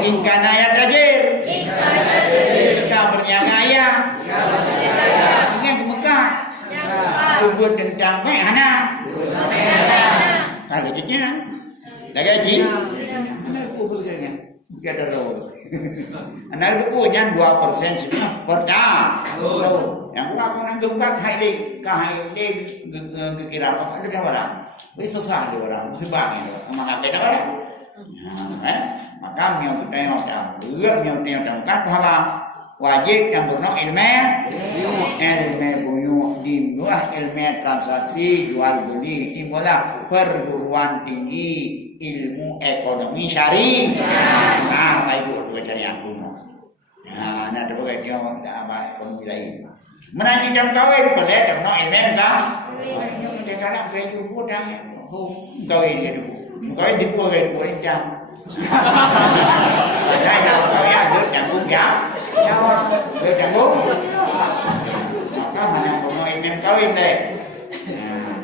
Ingkar ayat rajin. Jika berniaga ayam. Yang di Mekah. Kubur tentang mehana. Kalau jadinya, lagi haji. Kubur jadinya. Kita tahu. Anak itu punya 2% per tahun. Yang aku nak jumpa kahai kira apa ada orang. Itu susah ada orang, musibah ni. Maka beda orang. Maka miau kan bahwa wajib yang benar ilmu buyuk dimulai ilmu transaksi jual beli ini bola perguruan tinggi ilmu ekonomi syari. Itu carian kuno. Nak ada dia apa ekonomi lain. Menanti jam kawin pada jam no ilmu kan? Dia kadang kayu mudah. Kawin dia tu. Kawin di pulau jam. Saya kalau kawin ada jam jam. Dia jam maka mana kono ilmu kawin deh.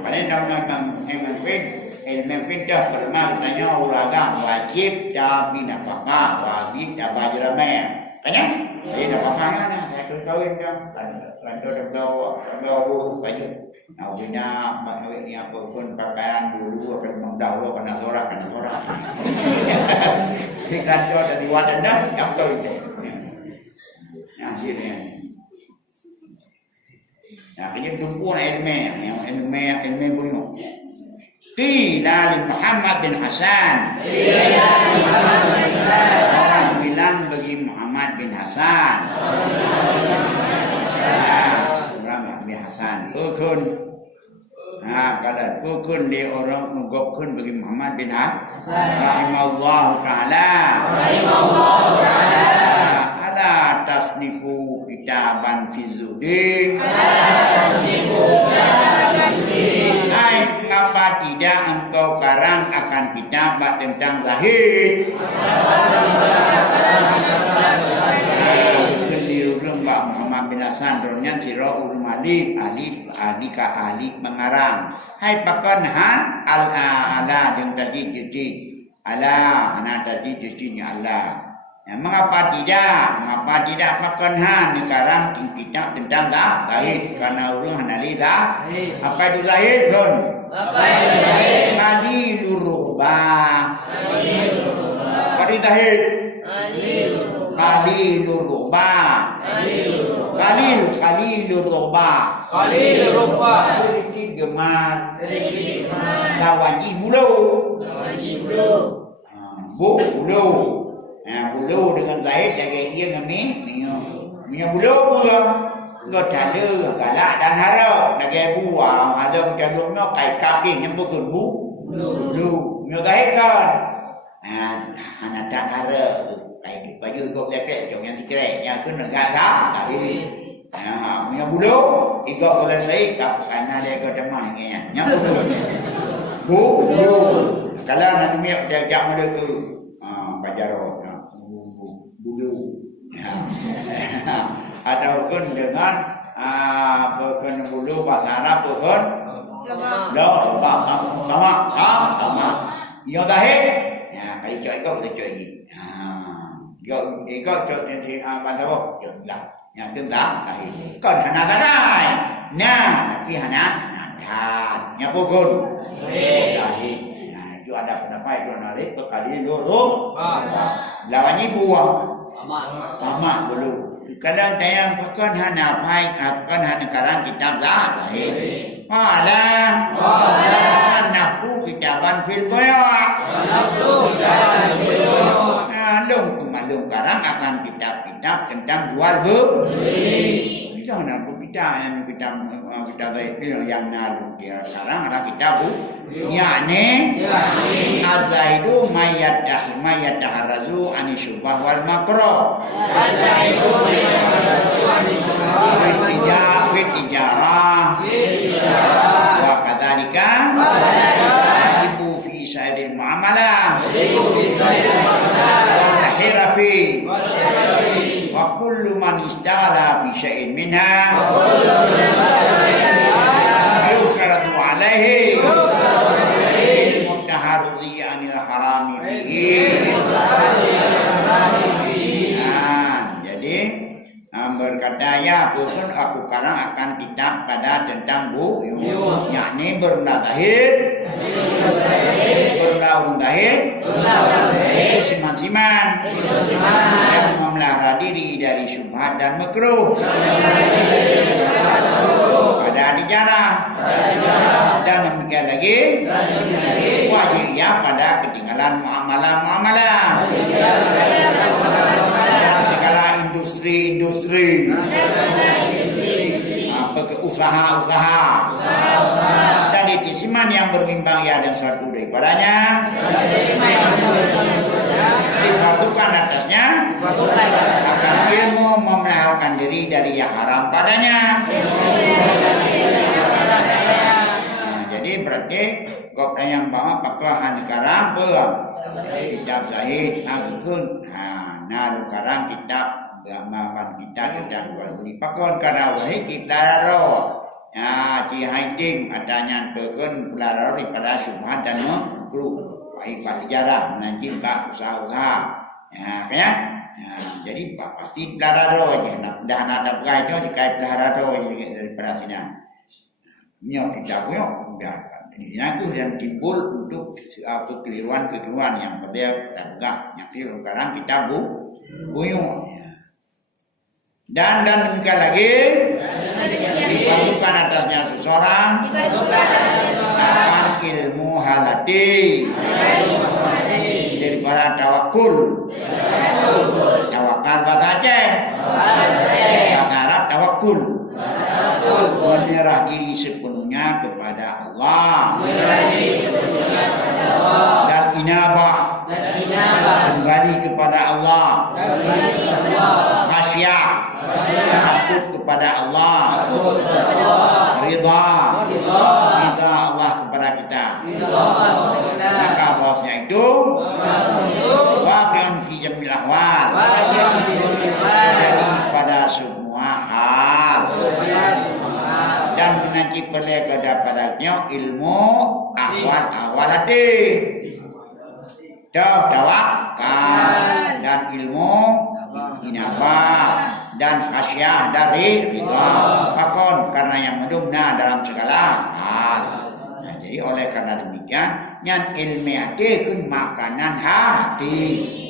Pada nama ilmu dah pernah tanya uragam wajib dah binapakah wajib dah bajrame. Kanya? Ini napakah na saya kawin jam. Kantor daw baju. Nah, punya yang pun pakaian dulu akan mendahulu kena sorak. Di kantor dan di wadah dah yang tahu ini. Nah, sini. Nah, ini tumpuan ilmu punya. Qila li Muhammad bin Hasan. Orang bilang bagi Muhammad bin Hasan. Hasan, Hasan, Ukun. Kalau pukul dia orang menggopkan bagi Muhammad bin Hasan rahimahullah ta'ala. Ala tasnifu kitaban fi zuhdi. Hai, kenapa tidak engkau karang akan kitab tentang zahid? Keliru Mbak Muhammad bin Hasan dornya sira ulum alif alif mengarang. Hai pakonhan ala yang tadi jadi ala tadi jadinya Allah. Mengapa tidak pakonhan sekarang kitab tentang zahid karena urung analisa apa itu zahid kan? Apa itu zahid? Qalilur ruba. Apa itu zahid? Qalilur ruba. Qalilur ruba. Sedikit gemar. Lawan bulu. Bulu. Bulu dengan zahid jaga dia ngami. Punya bulu pun. Nggak ada galak dan harap. Lagi buang. Ada jadulnya kayak kaping yang betul bulu. Punya zahid kan. Anak tak harap. Kayak baju kau lepek jom yang dikira yang kena gagap tadi. Punya bulu ikut boleh baik karena dia kau demam yang bulu. Kalau nak demi dia jam mereka bajaro bulu. Ataupun dengan berkena bulu bahasa Arab pun tamak. Yang dahil kayak ikut boleh cuci. Ikut nanti bantau jelas. Yang tentang tadi. Kan hana tadai. Tapi hana nadat. Yang pukul. Tadi. Itu ada pendapat itu narik kali loro. Lawannya buang. Tamak dulu. Kadang tayang pakan hana baik, pakan hana karang kitab zahid. Malah. Sanaku kitaban fil bayak. Malum karang akan kitab-kitab tentang jual beli. Jangan aku kitab yang nalu dia sekarang adalah kitab yakni azaidu mayataharazu anisyubah wal makro. Azaidu fit ijarah wa kadzalika ibu fi sa'idil muamalah hirafi wa kullu man istaghala bi syai'in minha yukaratu alaihi mutaharri anil harami bihi. Jadi berkata ya pun aku karang akan kitab pada tentang yakni bernadahid berlaung-lahir siman-siman yang memelihara diri dari syubhat dan makruh pada dijarah dan demikian lagi wajibnya pada ketinggalan muamalah dalam segala industri usaha dan itisiman yang berbimbang ya dan satu daripadanya difardukan atasnya akan ilmu memeliharakan diri dari yang haram padanya. Jadi berarti kau yang bawa pakahan karang pelang kitab zahid agakun nalu karang kitab gamaman kita tentang jual beli pakon karena wahai kita roh ci hiding adanya pekun pelaro daripada syubhat dan makruh wahai sejarah menanjimkan usaha-usaha jadi pasti pelaro aja dah ada pegai itu dikai pelaro daripada sini nyok kita udah ini aku dan timbul untuk suatu keliruan yang berbeda dan enggak nyakir sekarang kita buyung dan demikian lagi diperlukan atasnya seseorang akan ilmu halati daripada tawakul tawakal bahasa Aceh bahasa Arab tawakul menyerah diri sepenuhnya sesungguhnya kepada Allah. Dan inabah. Kembali kepada Allah. Khasyah. Takut kepada Allah. Ridha Allah kepada kita. Maka bahwasanya itu waqi'un fi jamil ahwal, pada semua hal, dan menanti pelek kepadanya ilmu ahwal tadi. Tawakal dan ilmu inabah dan khasyah dari ridha. Pakon karena yang mendumna dalam segala hal. Nah, jadi oleh karena demikian yang ilmu hati kun makanan hati.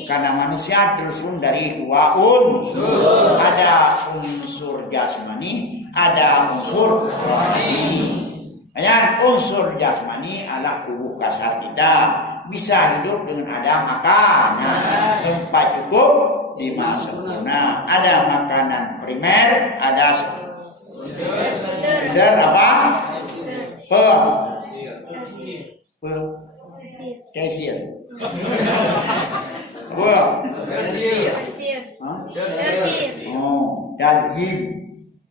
Karena manusia tersusun dari dua unsur. Ada unsur jasmani, ada unsur rohani. Yang unsur jasmani adalah tubuh kasar kita. Bisa hidup dengan ada makanan, tempat cukup, lima sempurna. Ada makanan primer, ada sekunder apa? Kasir. Dazim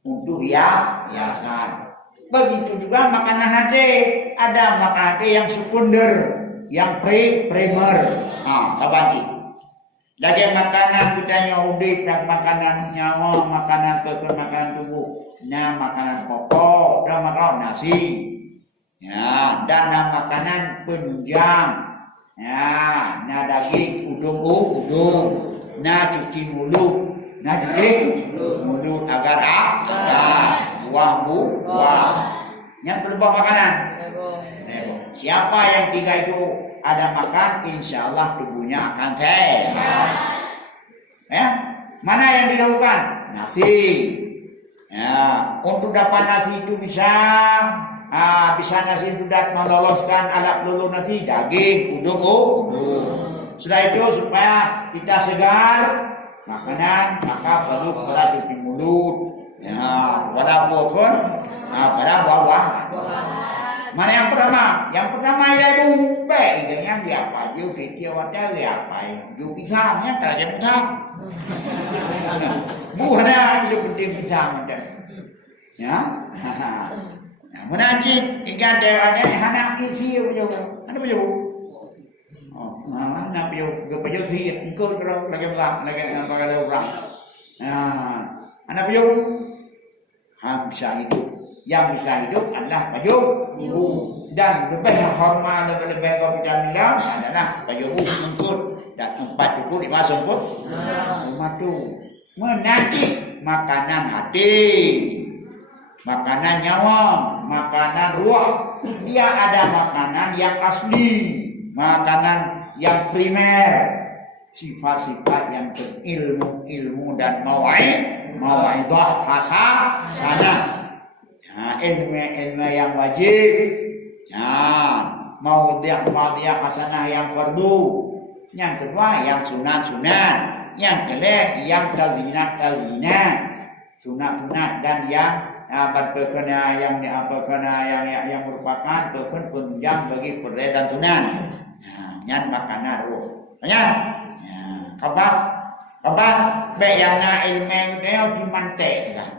untuk hiasan. Begitu juga makanan hati. Ada makanan hati yang sekunder, yang primer. Sabagi. Lagi makanan kita nyaudik dan makanan nyawa, makanan kekal, makanan tubuh. Nah, makanan pokok, dan makanan nasi. Ya, dan makanan penunjang. Ya, nah daging udung. Nah cuci mulut. Nah cuci mulut agar buah. Yang berubah makanan. Siapa yang tiga itu ada makan, insya Allah tubuhnya akan sehat. Ya, mana yang dilakukan? Nasi. Ya, untuk dapat nasi itu bisa nasi itu dapat meloloskan alat lulu nasi, daging, udung. Sudah itu supaya kita segar makanan, maka perlu pada cuci mulut. Ya, pada pokok, pada buah. Mana yang pertama? Yang pertama yaitu yang diapa aja dia wadah apa yang pisangnya terjadi pisang. Buahnya itu penting pisang ada. Ya. Nah, menanti ikan dewa ada anak isi apa? Ada apa? Mana apa sih? Engkau terus lagi orang. Nah, anak apa? Bisa hidup. Yang bisa hidup adalah baju dan lebih hormat lebih kau kita bilang adalah baju mengkut dan 4 cukup 5 semput matu menanti makanan hati, makanan nyawa, makanan ruh. Dia ada makanan yang asli, makanan yang primer, sifat-sifat yang berilmu dan mau'izah hasanah. Nah, ilmu yang wajib. Nah, maudhi'ah hasanah yang fardu. Yang kedua yang sunat. Yang ketiga yang tazinat. Sunat dan yang yang merupakan penunjang bagi fardhu dan sunat. Nah, yang makanan ruh. Ya. Kapan yang ilmu dia dimante kan.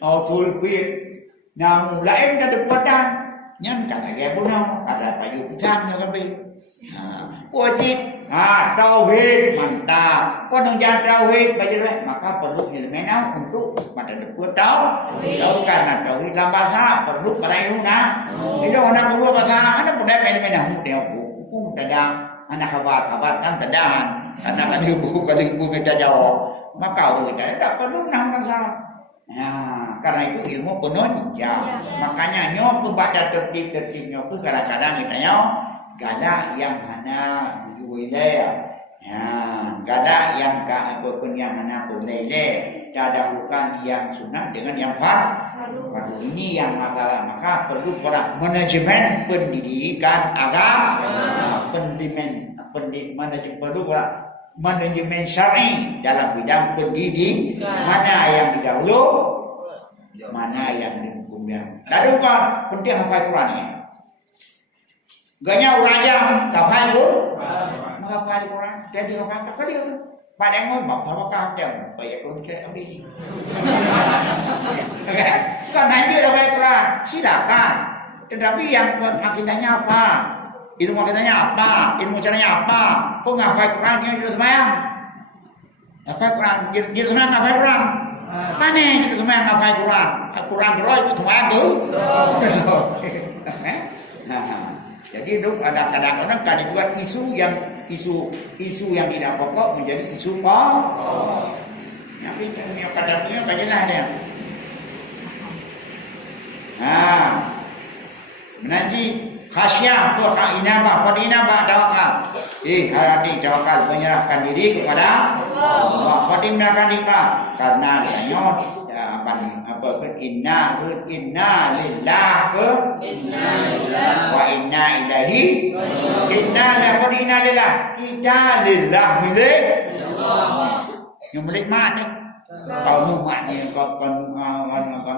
Sulfit nah lain ada buatan nyan kata dia bunuh ada payu pisang sampai wajib tauhid mantap penunjang tauhid bagaimana maka perlu ilmu untuk pada depan tahu karena tauhid dalam bahasa perlu pada ilmu itu anak perlu bahasa ada pada ilmu dia hukum dagang anak kabar kan tedahan anak ibu kita jawab maka kita tidak perlu nang salah. Nah, karena itu ilmu penunjang. Makanya nyo membaca tertib-tertibnya itu kadang-kadang kita gada yang hana wilayah. Ya, gada yang hana wilayah. Dahulukan yang sunat dengan yang fardu. Ini yang masalah. Maka perlu manajemen pendidikan agama, manajemen syar'i dalam bidang pendidik mana yang didahulu mana yang dihukumnya. Lalu kan penting hafal Quran ya. Ganya urajam hafal Quran, hafal Quran. Jadi hafal kali itu. Pada ngomong bahawa kau dia, baik pun kita ambil. Kan nanti hafal Quran, silakan. Tetapi yang akidahnya apa? Ilmu akidahnya apa? Ilmu caranya apa? Kau ngafal Quran dia sudah sembahyang. Hafal Quran, dia sembahyang hafal Quran. Mana kita sembahyang hafal Quran? Quran terus itu sembahyang tu. Jadi itu ada kadang-kadang kan dibuat isu yang tidak pokok menjadi isu pokok. Yang kadang-kadang tak jelas dia. Nanti khasyah tu inabah, pada inabah tawakal. Hati tawakal menyerahkan diri kepada Allah. Pada menyerahkan diri karena adanya inna lillah wa inna ilaihi inna lillah kita lillah milik Allah. Yang milik mana? Kalau maknanya kau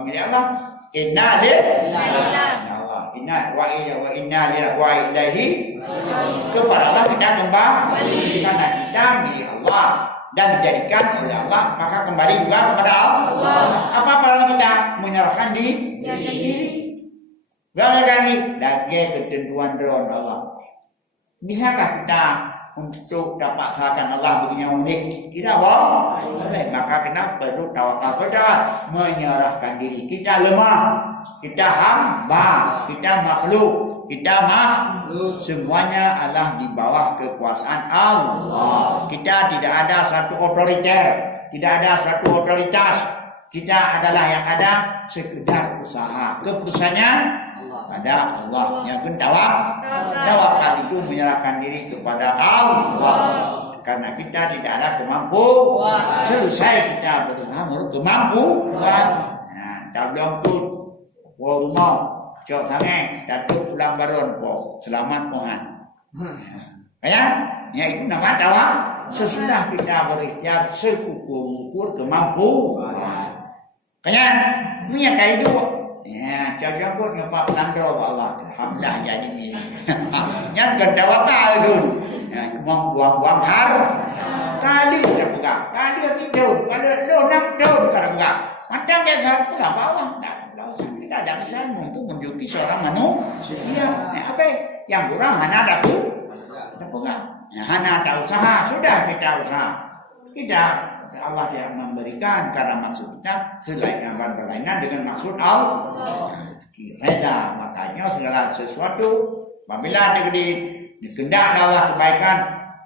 milik Allah. Inna lillah inna wa ilaihi kepada Allah kita kembali karena kita milik Allah dan dijadikan oleh Allah, maka kembali juga kepada Allah. Apa peran kita? Menyerahkan diri. Lagi ketentuan dari Allah. Bisakah kita untuk dapat sahakan Allah begini unik? Tidak boleh. Maka kita perlu tawakal kepada menyerahkan diri. Kita lemah, kita hamba, kita makhluk, kita semuanya adalah di bawah kekuasaan Allah. Kita tidak ada satu otoriter, tidak ada satu otoritas. Kita adalah yang ada sekedar usaha. Keputusannya ada Allah. Yang kedua, tawakal itu menyerahkan diri kepada Allah. Karena kita tidak ada kemampuan. Selesai kita berusaha menurut kemampuan. Tak belum pun rumah cok sangat datuk pulang baron po selamat Tuhan. Ya itu nama tawak. Sesudah kita berikhtiar sekukur kemampuan. Kaya ni yang kayak itu. Ya, jangan pun ngapa pelando Allah. Alhamdulillah jadi ni. Yang kedawakal tu. Ya, buang-buang har. Kali dah pegang. Kali tidur. Kalau lo nak tidur kalau pegang. Macam biasa pulang bawah. Kita ada misalnya untuk menjadi seorang manusia. Apa yang kurang hana dapat pegang. Hana tak usaha, sudah kita usaha. Kita Allah yang memberikan karena maksud kita selain berlainan dengan maksud Allah. Reda, makanya segala sesuatu apabila dikehendak Allah kebaikan,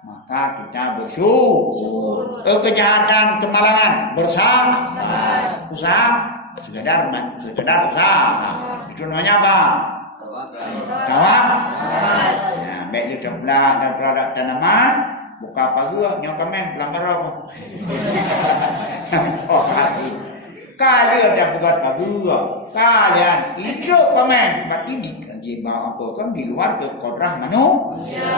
maka kita bersyukur. Kejahatan, kemalangan, usaha sekedar usaha. Itu namanya apa? Tawakal. Ya, baik itu dan produk tanaman. Buka pagar nyokamen pelanggar apa? Kali ada buat pagar, kalian hidup pamen, berarti di bawah apa kan di luar kekodrah manusia.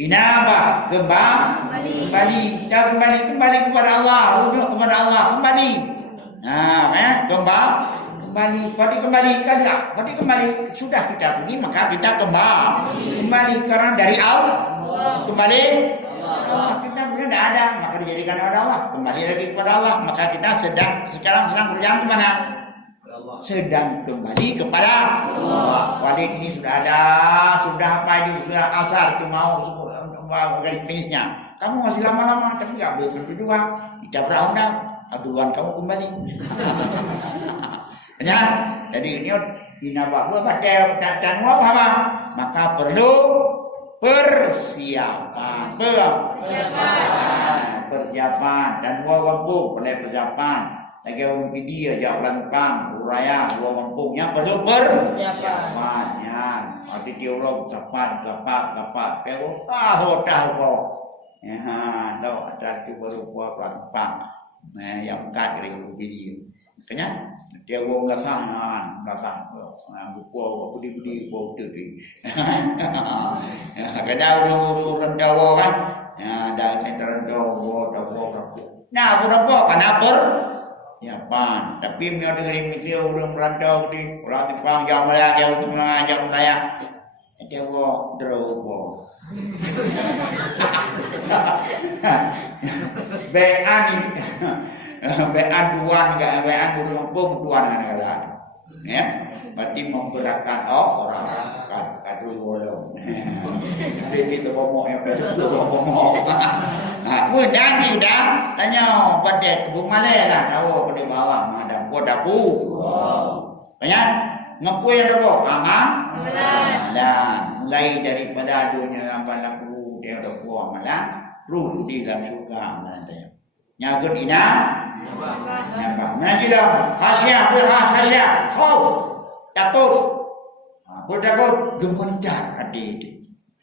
Inabah kembali kepada Allah, rujuk kepada Allah kembali. Kembali sudah kita pergi maka kita kembali karena dari Allah kembali kita punya tidak ada maka dijadikan oleh Allah kembali lagi kepada Allah maka kita sekarang sedang berjalan kemana? Sedang kembali kepada Allah. Walid ini sudah ada, sudah pagi, sudah asar, cuma garis finishnya. Kamu masih lama-lama tapi nggak boleh berdua. Tidak berundang, aduan kamu kembali. Ya, jadi ini inabah batal dan apa? Maka perlu persiapan dan wawang persiapan. Lagi orang video jalan pang uraya wawang yang perlu persiapan. Ya, ada dialog cepat. Kau tahu. Ya, tahu ada tu baru buat pang. Yang kat dari video. Kanya dia wong lasangan buku budi tu kadang rendawa kan ada rendawa Nah, berapa kan ya pan. Tapi mio dengerin misi orang merantau di pulau di panjang Malaya jauh untuk mengajak Malaya. Dia wo drobo. Bean duan enggak bean burung duan kan ya. Berarti memberatkan orang kan aduh bolong. Jadi kita ngomong yang ngomong. Nah, kemudian kita tanya pada Bung Malay lah, tahu pada bawah ada podaku. Banyak ngekue apa? Amalan. Mulai daripada dunia amalanku dia ada buah amalan, ruh di dalam surga nanti. Nyabut ina, nyabut. Menjilam khasya, berkhasya, khauf, takut. Takut gementar hati.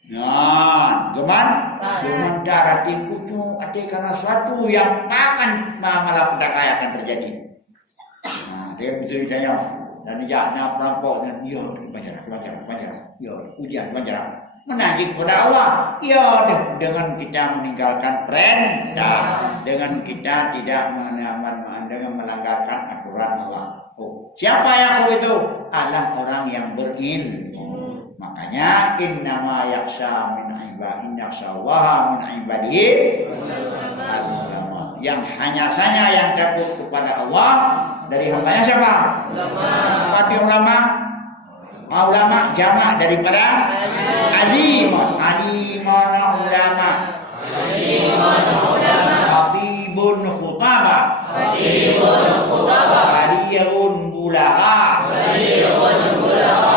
Nah, gementar hati kucu hati karena suatu yang akan malapetaka akan terjadi. Nah, dia betul ditanya dan jaknya perampok dan ya penjara, ya ujian penjara. Menagih kepada Allah, ya dengan kita meninggalkan perintah, dengan kita tidak dengan melanggarkan aturan Allah. Oh, siapa yang itu? Adalah orang yang berilmu. Makanya innama yakhsha min ibadihi yakhshallaha min ibadihi ulama. Yang hanya saja yang takut kepada Allah dari hambanya siapa? Ulama. Ulama jamak daripada alimun ulama. Habibun khutaba. Aliyun bulaga.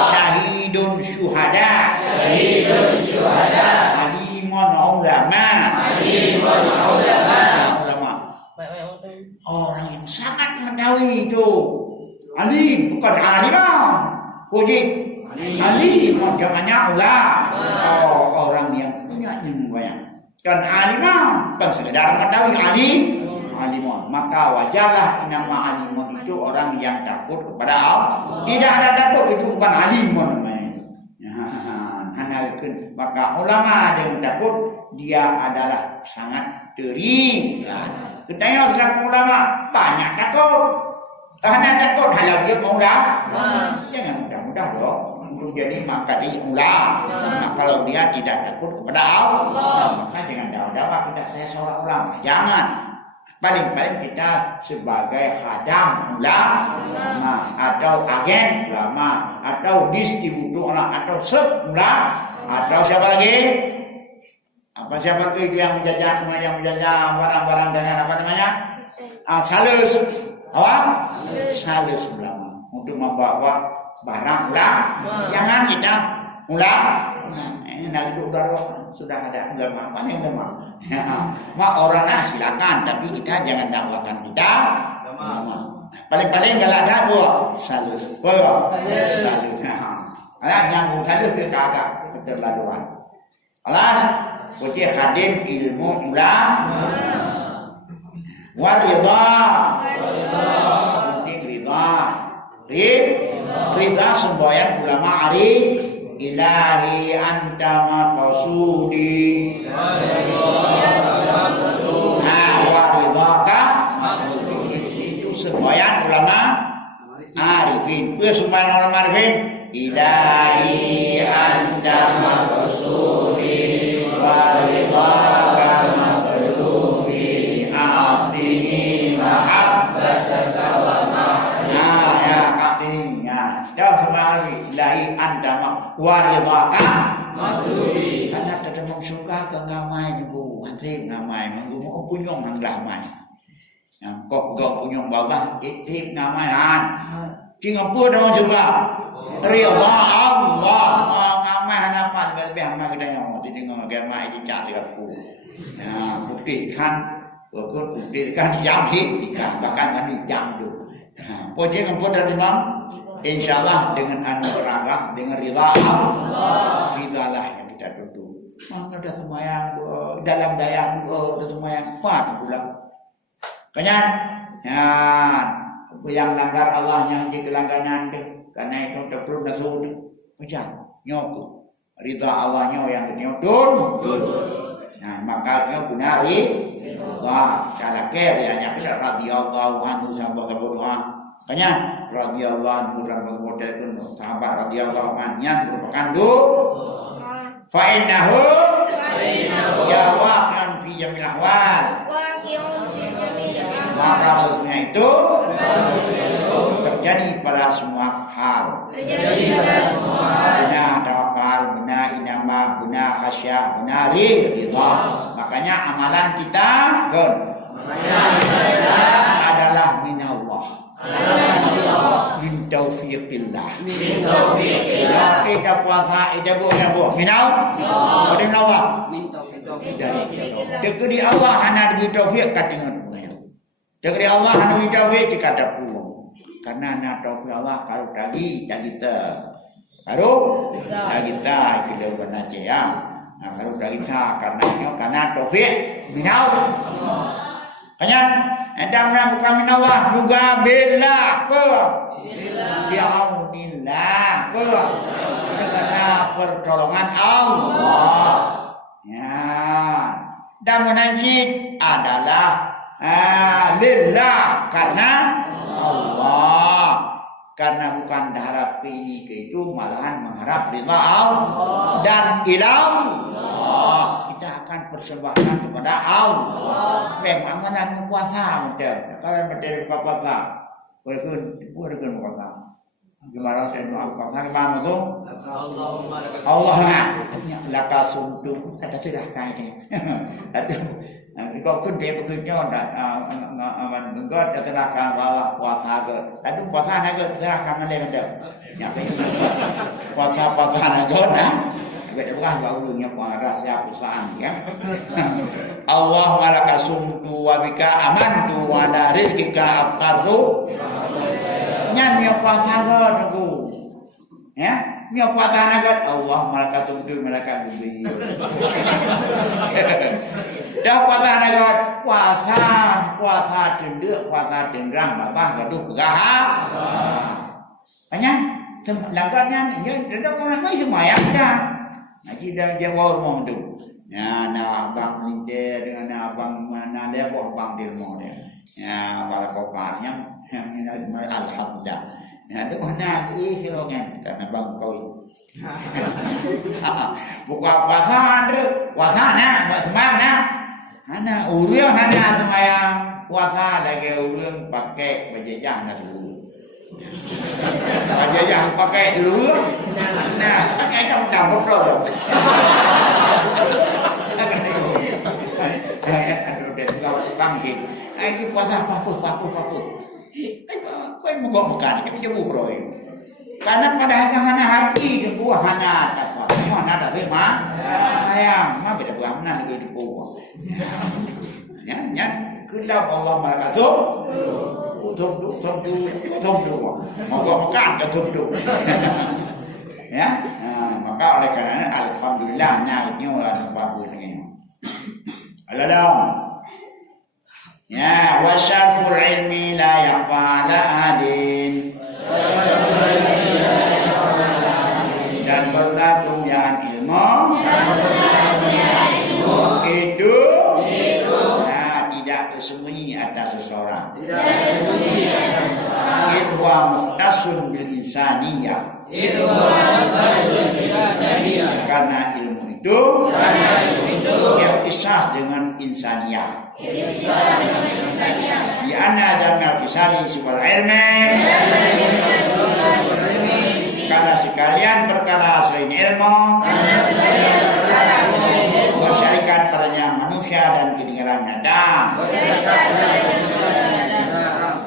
Syahidun syuhada. Alimun ulama. Orang yang sangat mengetahui itu. Alim bukan alimah. Puji alim jamannya ulama. Orang yang punya ilmu banyak. Dan alimah bukan sekedar mengetahui alimah. Maka wajarlah nama alimah itu orang yang takut kepada Allah. Tidak ada takut itu bukan alimah namanya. Maka ulama yang takut dia adalah sangat teringat. Ketanya selaku ulama banyak takut. Hanya takut halal dia ulama. Jangan mudah-mudah dong. Untuk jadi maka dia ulama. Nah, kalau dia tidak takut kepada Allah, maka jangan dakwah tidak saya seorang ulama. Jangan. Paling-paling kita sebagai khadam ulama atau agen ulama atau distributor ulama atau ulama atau siapa lagi? Siapa lagi yang menjajah barang-barang dengan apa namanya? Sales. Sales ulama untuk membawa barang ulama. Jangan kita ulama. Nah itu sudah ada ulama. Mana yang ulama? Mak orangnya silakan, tapi kita jangan dakwakan kita ulama. Paling-paling kalau ada buat salus. Salus. Yang salus dia kagak keterlaluan. Allah putih khadim ilmu ulama. Waridha. Penting ridha semboyan ulama ari ilahi anta maqsudi. Waridhaka itu semboyan ulama arifin. Semboyan ulama arifin ilahi anta maqsudi waridhaka maqlubi a'tini mahabbataka wa ma'na ya katininya dah semari ilahi anta waridhaka maqlubi karena tidak suka ke ngamai niku antri ngamai manggu punyong hang lamai kok gak punyong babah itip ngamaian ki ngapur dong juga ridha Allah ngamai hanapan lebih amat kita yang mau didengar ngamai dicak aku buktikan yang bahkan kan dijam tu puji ngapur dari Imam insyaallah dengan anugerah dengan ridha Allah ridhalah yang kita tuju. Mana ada semayang dalam daya ada semayang apa pulang. Kenyan, yang langgar Allah yang jadi langganan deh. Karena itu terus nasud, pejan, nyoku. Ridha Allahnya yang nyodun. Nah makanya gunari Allah cara ke dia nya kita radhiyallahu anhu sahabat-sahabat doa. Makanya radhiyallahu anhu sahabat pun sahabat radhiyallahu anhu yang merupakan fa innahu jawabun fi jamil ahwal. Maka sesungguhnya itu terjadi pada semua hal. Benar tawakal, benar inamah, benar khasyah, benar ridha. Makanya amalan kita adalah minallah. Min taufiqillah. Kita puasa, kita buat minallah. Minallah. Dari Allah hanya diberi taufik katingan. Dari Allah hanya diberi taufik dikata pulang. Karena nak taufik Allah kalau tadi kita. Kalau kita kita benar ya. Nah kalau kita karena taufik minallah. Hanya endamnya bukan minallah juga billah ke. Bi'aunillah ke. Karena pertolongan Allah. Ya, dan menajid adalah lillah karena Allah, karena bukan harap ini ke itu malahan mengharap ridha Allah dan ilallah kita akan persembahkan kepada Allah. Memang mana puasa macam kalau macam puasa, boleh puasa. Gimana saya doa apa gimana tu? Allah laka sumtu kata tidak kaya. Kau kunde bekerja dah aman engkau telah kalau puasa ke. Tadi puasa nak ke telah kamu le macam. Ya puasa nak dah. Betul barunya puasa siap pusaan ya. Allah malaka sumtu wa bika amantu wa la rizqika aftartu. Nyan mio puasa tu, ya mio puasa naga Allah malaikat sumtu malaikat bumi. Dah puasa naga puasa tenduk puasa tendrang babah gaduh pegah. Banyak langgarnya dia dah puasa semua ya dah. Nanti dah jawab rumah tu. Ya nak abang lintir dengan abang mana dia buat abang di rumah dia. Ya walaupun yang alhamdulillah. Ya tu mana ikhlogan karena bang kau. Buka puasa na semana. Hana urang hana semayang puasa lagi urang pakai bajajah na dulu. Bajajah pakai dulu. Nah, pakai kamu betul. Bangkit. Ai puasa papu. Kau mau makan, kau jauh roy. Karena pada hana hati dan buah hana apa? Hana tapi mah ayam, mah beda buah mana lagi di buah. Ya, kita Allah malaikat tum. Mau makan ke tum. Ya, maka oleh karena alhamdulillah naiknya apa ini. Aladam. Ya, wasyarful ilmi la yakhfa ala ahadin. Dan berlakunya ilmu itu tidak tersembunyi atas seseorang. Itu muhtasun bil insaniyah. Karena ilmu itu ikhtisas dengan insaniyah. Di anna jamal fisali sifal ilmi. Karena sekalian perkara selain ilmu bersyarikat padanya manusia dan ketinggalan Adam.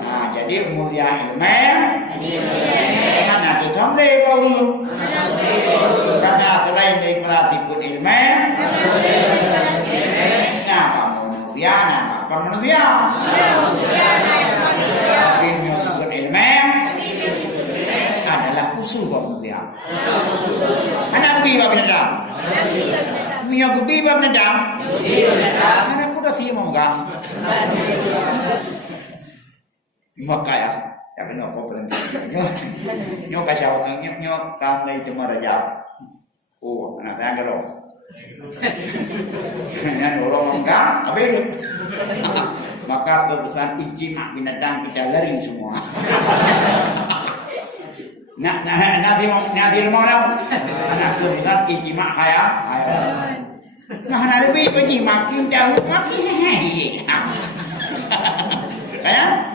Nah, jadi mulia ilmu karena disamle baru. Karena selain nikmati pun ilmu, nah manusia. Ilmu sebut ilmu adalah usul manusia. Anak biba benedam. Mia biba benedam. Anak putra si mongga. Makaya, tapi nak kau berhenti. Nyo kasih orang nyo kami cuma rajab. Oh, anak saya kalau Yang orang enggak, apa itu? Maka keputusan ijma binatang kita lari semua. Nanti mau tahu? Anak keputusan ijma hayam. Nah, ada lebih makin jauh makin hehehe. Ya,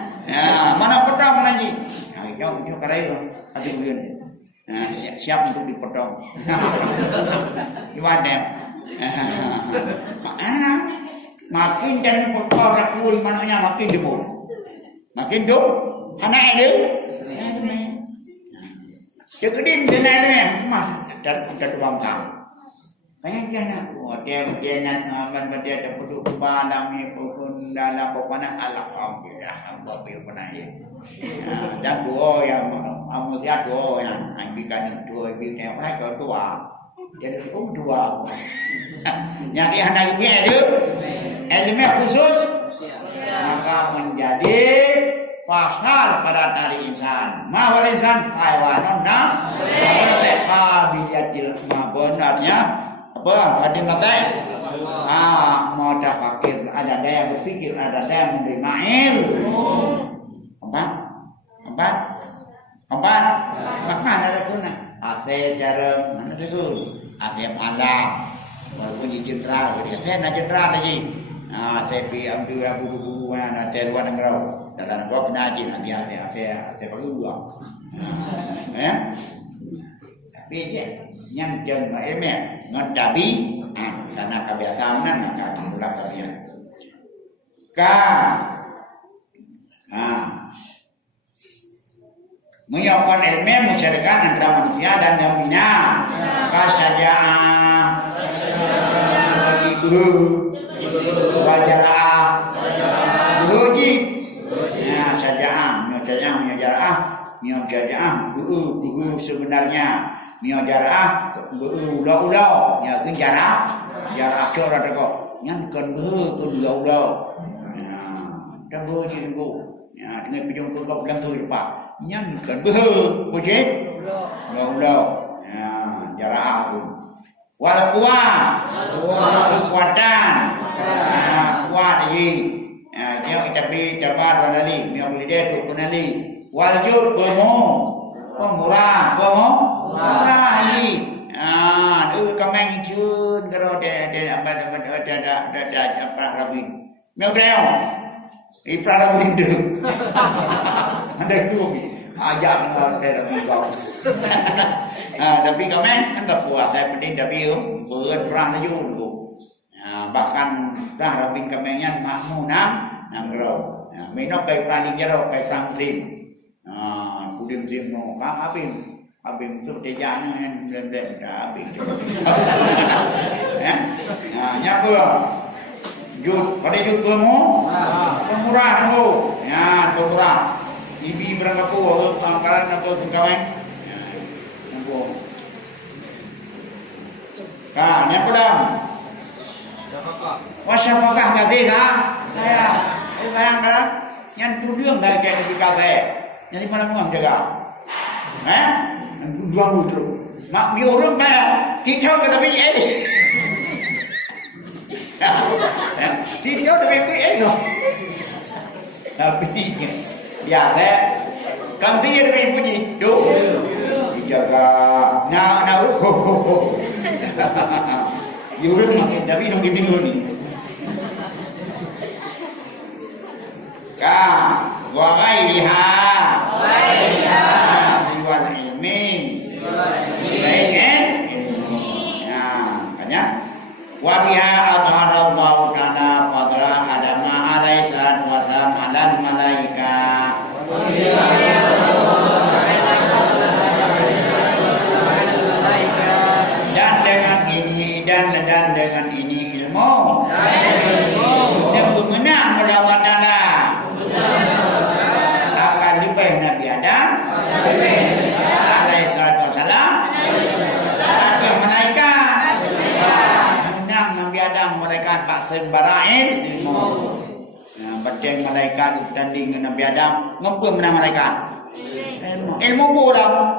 mana potong lagi? Jauh kerana itu, ada bulan. Siap untuk dipotong. Gimana? Makin dan potong rakul mananya makin jebol. Makin jauh, anak itu. Dia kedin dia naik ni, mah dah tuang kau. Banyak jangan, dia nak dia ada produk balami pun dalam pokoknya alhamdulillah, hamba pernah dia. Dan dua yang amulia dua yang ambilkan dua bintang mereka dua, jadi dua. Yang dia hendak ini ada elemen khusus, maka menjadi fasal pada dari insan. Mahal insan haiwan, nah, biliatil benarnya. Apa? Ada ngatain? Mau ada fakir, ada yang berfikir, ada yang menerima ilmu. Empat. Maka ada kena. Ate cara mana tu? Ate malam. Walaupun jenderal, dia nak jenderal lagi. Saya ambil buku-bukuan, ate luar negara. Dalam negara kena aji nanti ate perlu uang. Ya. Tapi dia yang jangan emek mencabi karena kebiasaan maka dimulai kalian menyiapkan ilmu masyarakat antara manusia dan dominan kasajaan ibu wajarah buji sajaan buhu sebenarnya jarah ulau ya kan jarah cor ada kok ngan kan ulau dah ni dulu ya dengan pijong kau bilang tu pak nyan kan boleh ulau ya jarah wal kekuatan kuat lagi dia tapi jabat walali miang lidah tu penali waljud murah ini. Tu kami cun kalau ada rabin. Memang rabin tu. Ada tu ajak ada rabin kau. Tapi kami kan tak puas. Saya penting tapi perang laju dulu. Bahkan dah rabin kami yang makmunam nangrau. Minok kai paling jauh kai sangtim. Kudim no abim seperti jangan yang belum dah abim. Nyapa? Jut, pada jut kamu? Pemurah kamu. Ya, pemurah. Ibi berangkat aku, pangkalan atau kawan. Nyapa? Nyapa dah? Wasyapakah kata dah? Saya, bayangkan, yang tuduh dah kayak di kafe. Jadi mana mau jaga? Dua terus. Mak biar orang bayar. Kita kata BA. Kita kata BA loh. Tapi biasa. Kamu dia lebih puji. Duh. Dijaga. Nah. Orang makin tapi yang bingung ni. Wa ghairiha. Siwal ilmi. Selain ilmi. Makanya wa biha adharallahu ta'ala qadra adama alaihi salatu wassalam dan malaika. Dan dengan ini ilmu yang mengenal melawat Allah akan lebih Nabi Adam alaihi salatu wassalam dan malaikat menang Nabi Adam malaikat baksin bara'in ilmu badan malaikat tanding dengan Nabi Adam ngapa menang malaikat ilmu pula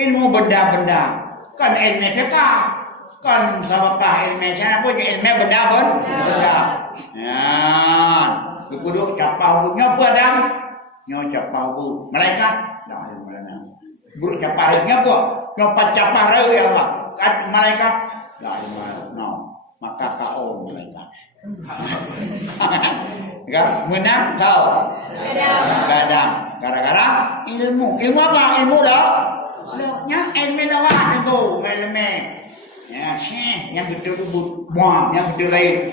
ilmu benda-benda kan ilmu kita Kan sabapah ilmu sana pun ilmu benda pun benda. Ya, kudu capah hubungnya apa dah? Nyo capah hubung malaikat. Dah ilmu mana? Guru capah nya apa? Nyo capah reu ya apa? Malaikat. Dah ilmu no. Maka kau malaikat. Enggak menang kau. Gadang. Gara-gara ilmu. Ilmu apa? Ilmu dah. Nya ilmu lawan tu, ilmu. Ya, syekh yang betul buang, yang betul lain.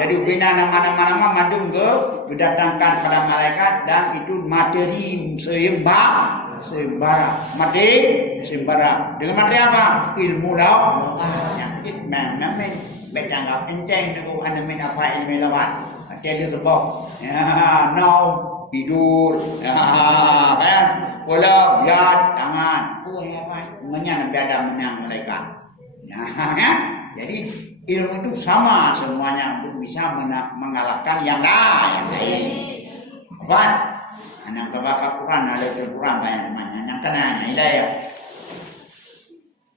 Jadi bina nama-nama mandung ke didatangkan pada malaikat dan itu materi sembara. Materi sembara. Dengan materi apa? Ilmu lawan. Yang memang bertanggap penting tu anda min apa ilmu lawan. Jadi sebab tidur, kan? Bola, biar tangan. Namanya Nabi Adam menang malaikat. Jadi ilmu itu sama semuanya untuk bisa mengalahkan yang lain. Kapan? Anak baca Quran ada Quran banyak namanya. Yang kena hidayah.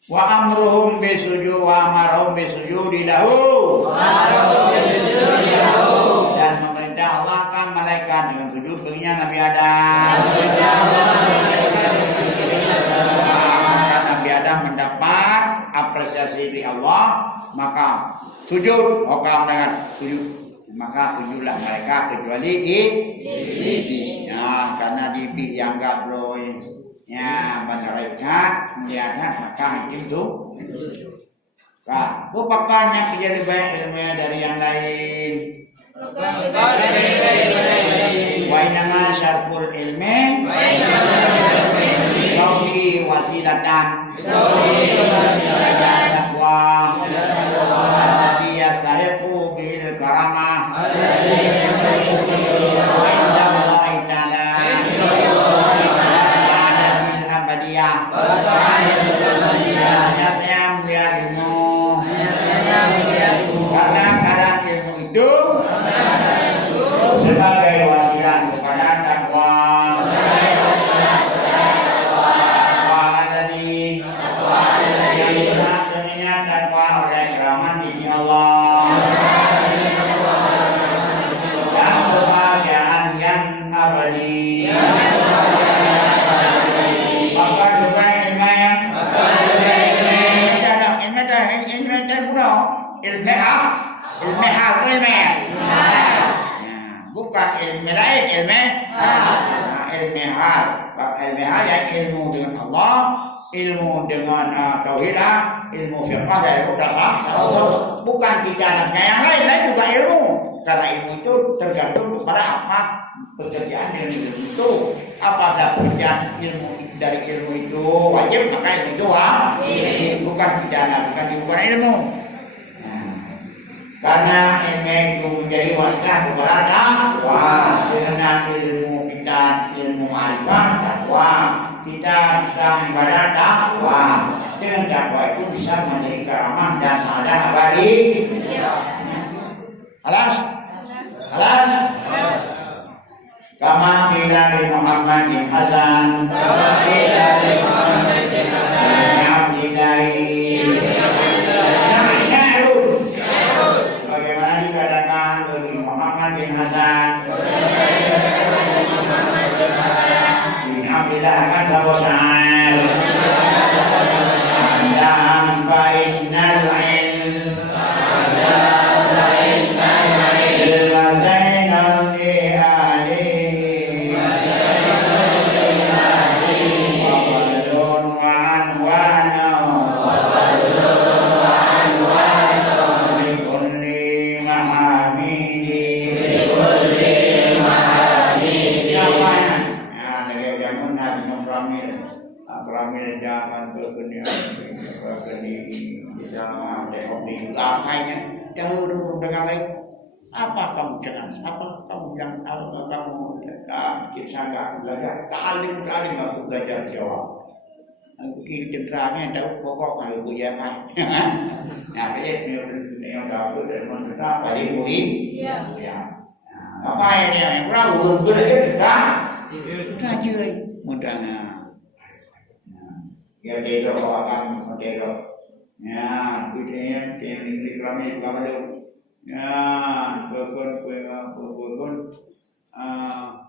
Wa amruhum bisujud wa amaruhum bisujudi lahu. Dan memerintah Allah kan malaikat dengan sujud baginya Nabi Adam. Nabi Adam mendapat apresiasi dari Allah, maka sujud. Dengan sujud, maka sujudlah mereka kecuali iblis. Ya, karena iblis yang gabloy. Ya, malaikat melihat maka itu. Nah, bukan yang jadi baik ilmunya dari yang lain. Wa inna syarful ilmi Tauhi wasilatan Taqwa Allati yastahiqu bil karamah Inda Allah ta'ala Wasa'adatil abadiyah Yasya mulia ilmu karena keadaan ilmu itu sebagai wasilah kepada takwa. Yang dengannya takwa oleh keramat di sisi Allah. Dan kebahagiaan yang abadi. Maka juga bukan ilmu lain, ilmu hal. Ilmu hal yang ilmu dengan Allah, ilmu dengan tauhid, ilmu fiqh dan ilmu tasawuf. Bukan kita yang lain juga ilmu. Karena ilmu itu tergantung kepada apa pekerjaan dengan ilmu itu. Apakah pekerjaan ilmu dari ilmu itu wajib, maka ilmu itu wajib. Bukan kita bukan diukur ilmu. Karena ilmu itu menjadi wasilah kepada takwa. Dengan ilmu kita, ilmu ma'rifah takwa, kita bisa mengibadah takwa. Dengan takwa itu bisa menjadi karamah dan sa'adah abadi. Alas? Kama qila li Muhammadin Hasan. Muhammad bin Hasan bin Abdillah kan sahabat dan fa innal ilm zainal li alihi wa fadlun wa anwana li kulli mahamidi. Ramil jangan berkenian jangan teknik langkahnya jauh dengan lain. Apa kamu jangan apa kamu yang apa kamu kisah nggak belajar talim aku belajar jawab begini cederanya tahu pokok kalau punya kan nah yang tahu dari mana paling muhim ya apa yang kurang belajar kita mudah Ya dia akan dia. Ya, kita yang kami kami ya, berkon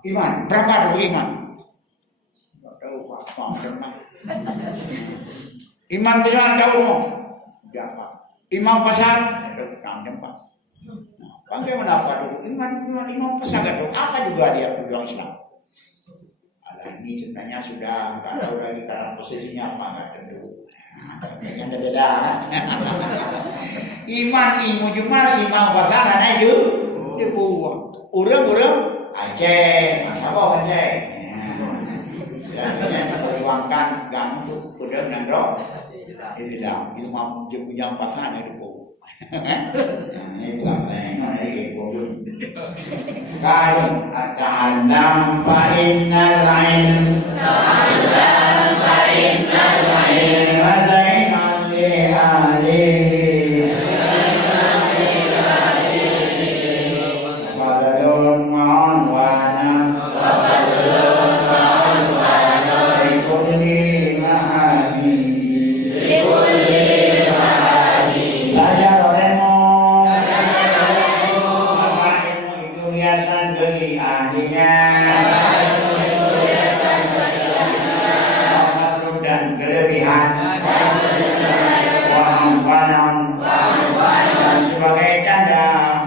iman berapa ada iman? Tak tahu apa. Iman tidak tahu mau. Siapa? Imam pasar tak nampak. Bagaimana apa dulu? Imam pasar itu apa juga dia pejuang Islam? Ini sebenarnya sudah tak tahu lagi karena posisinya apa nggak tentu. Yang berbeda. Iman ilmu jumal imam pasar ada itu dia buang. Urang Aceh, apa Aceh? Dan perjuangkan ganggu urang dan dok. Tidak, itu mau jam pasar itu buang. Ini bukan lain ini bukan. Ta'allam fa innal ilm wa zainal li ahlihi fadlun ma'anwana likulli ma'ani belajar olehmu itu hiasan bagi ahlinya dan kelebihan wahambanan dan sebagai tanda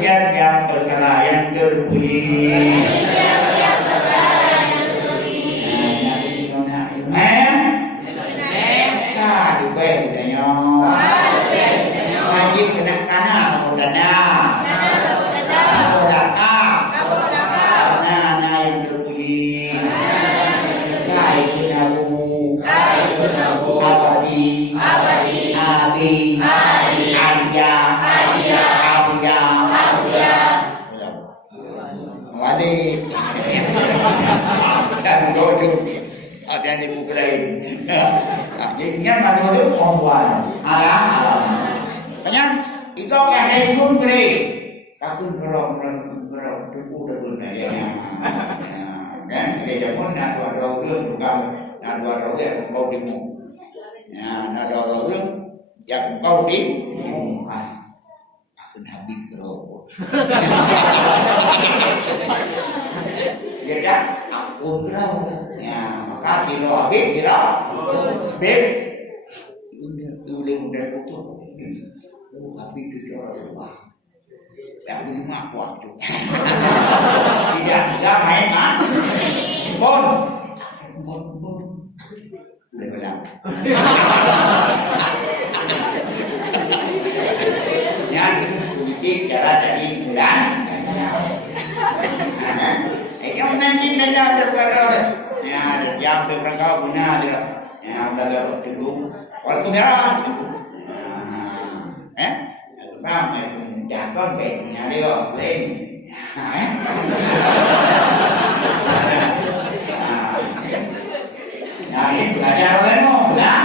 tiap-tiap perkara yang terpuji. Wajib kena kana mudana. Yang terpuji. Abadi, wali, dan dodo, ada yang dipukulin. Jadi ingat mana dodo perempuan, alam. Kenyang, itu yang hejun beri. Takut berok tubuh dah ya. Kan kita pun nak dua orang bukan nak dua orang yang kau dimu. Ya, nak dua orang yang kau dimu. Akan habis berok. Ya dah, ampun kau. Ya, maka kilo habis kilo. Habis. Udah putus. Habis tu orang. Yang lima waktu tidak bisa main pun boleh bilang yang politik cara jadi bulan yang nanti saja ada perkara ya ada jam berkau guna ada yang ada dulu waktu dah paham ya con bệnh nhà đi rồi lên ini belajar olehmu lah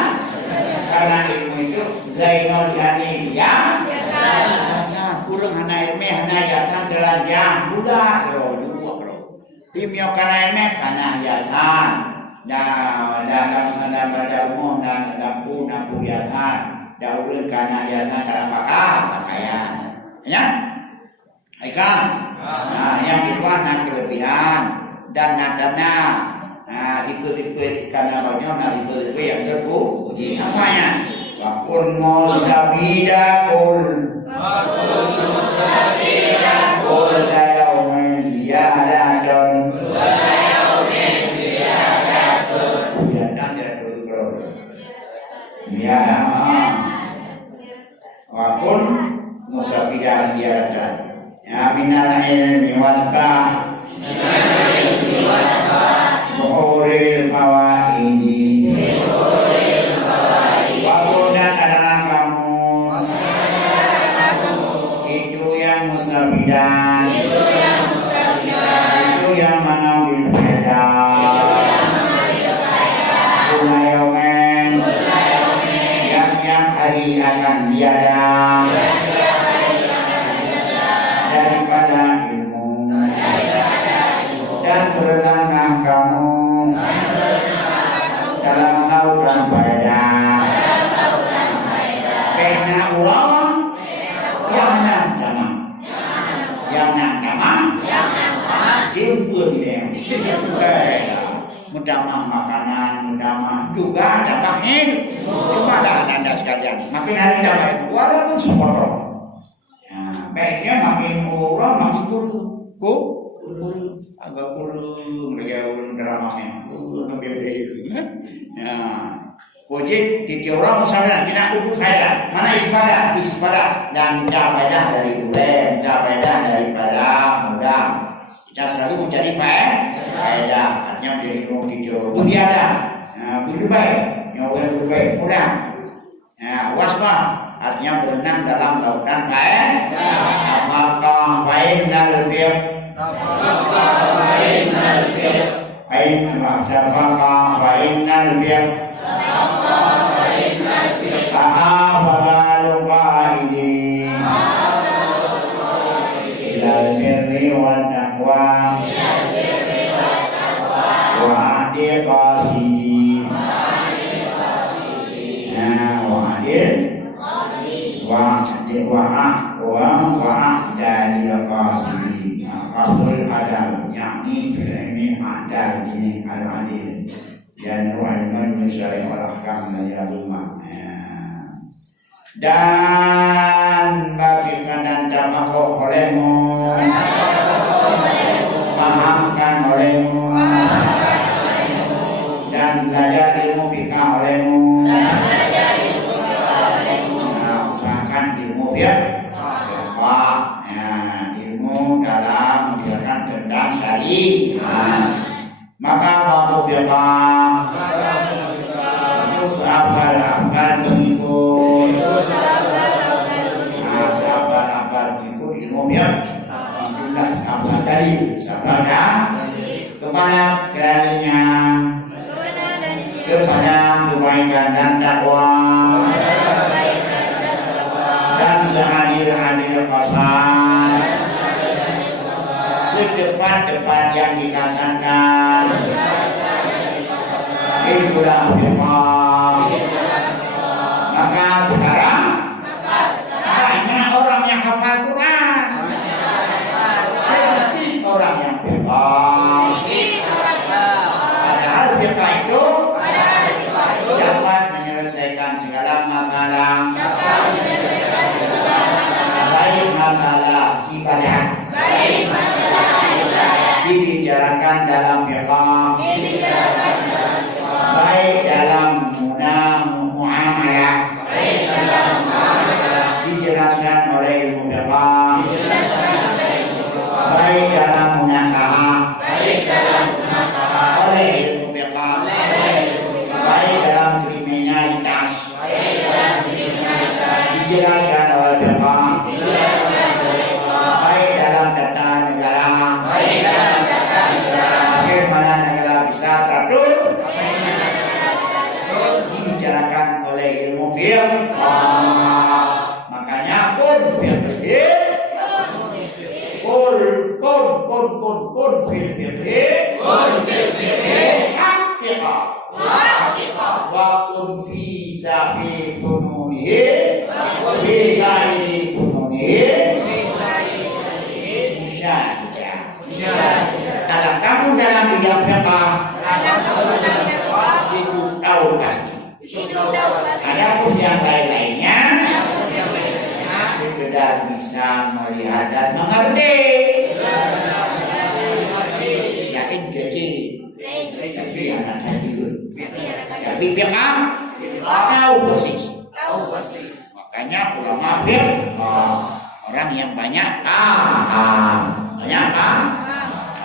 karena ilmu itu zainul yani ya kurang hana ilmu hana yasan dalam yang budak bro timio karena ilmu karena yasan dalam baca umum dan dalam pun yasan jauh karena yasan karena pakaian ya ikan yang kedua kelebihan dan nadana tipe-tipe ikan namanya tipe-tipe yang terpuji apanya wakun musabidakul dayaumen diadatun wakun musabidan diadatun ya minal ilmi wasbah Muhuril fawaidi Wakudan adalah kamu itu yang musabidan itu yang mengambil faedah Kunayomen yang hari akan diadam daripada ilmu dan berenanglah kamu yang nama jemput dia mendamah makanan, mendamah juga dapahin. Cuma ada anda sekalian. Makin hari dapat itu walaupun sepotong. Ya, baiknya makin orang makin kurung, agak kurung, kayak ulun dramanya, ulun beda itu. Ya, wajib di orang misalnya kita ujuk faedah. Mana ispada dan faedah dari bulan, faedah daripada mudah. Kita selalu mencari faedah, artinya menjadi ilmu hijau. Budi ada, budi baik, yang budi baik, mudah. Waspa, artinya berenang dalam lautan faedah. Apakah faedah lebih? Apakah faedah lebih? Dari lokasi kasul adal yakni ini adal ini al-adil dan wa'ilman misalnya walahkam dari rumah dan bagikan dan damakoh olehmu pahamkan olehmu dan belajar ilmu fikah olehmu usahakan ilmu fikah ilmu dalam menjalankan tentang syariat. Maka waktu firman itu sabar mengikut sabar mengikut ilmu yang sudah sabar dari kepada kiranya kepada kebaikan dan takwa dan seadil-adil qasas sedepan-depan yang dikasarkan itulah firman. Maka sekarang banyak orang yang hafal Quran seperti orang yang firman. Padahal firman itu dapat menyelesaikan segala masalah, baik masalah ibadah dibicarakan dalam firman, baik dalam muamalah dijelaskan oleh ilmu firman, baik dalam munakaha oleh ilmu firman, baik dalam kriminalitas dijelaskan oleh firman, baik dalam tata negara bagaimana negara bisa teratur dibicarakan oleh ilmu firman. Makanya kun fil wa kun fi sabi kununihi fi sabi kununihi kalau kamu dalam bidang fiqh itu tahu pasti. Adapun yang lain-lainnya sekedar bisa melihat dan mengerti. Yakin jadi tapi anak hati dulu. Tapi fiqh tahu persis. Makanya ulama fiqh orang yang banyak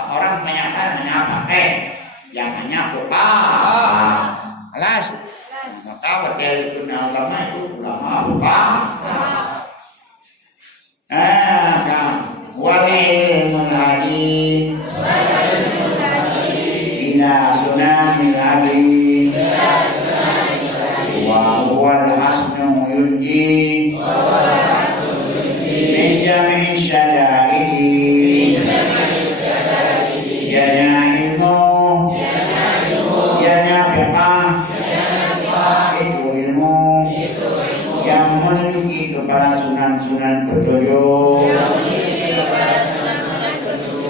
orang banyak yang hanya alas maka wakil ulama itu ulama wal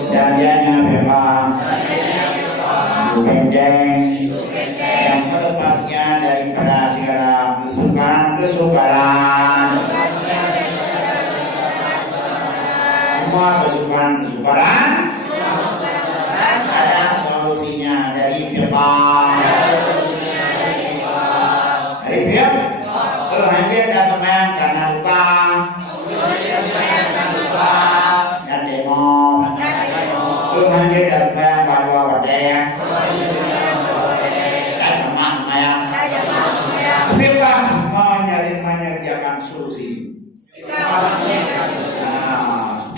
Janjiannya bebas, benteng, yang melepasnya daripada segala kesukaran, semua kesukaran, ada solusinya dari firman. Dari firman, hancur dan teman karena luka, dan demam, hancur dan teman bahwa wadeng, dan semayang. Firman menyediakan solusi.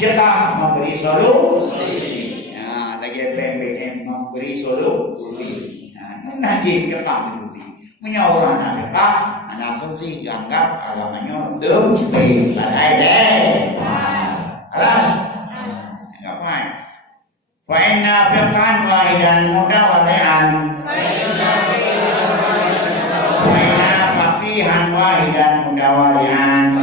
Kita memberi solusi. Lagi BM memberi solusi. Nanti kita solusi. Menyawalah mereka, anak solusi dianggap agamanya untuk badai deh. Alas, ngapain? Fa'inna fiqhan wahidan mudawadean. Fa'inna faqihan wahidan mudawadean.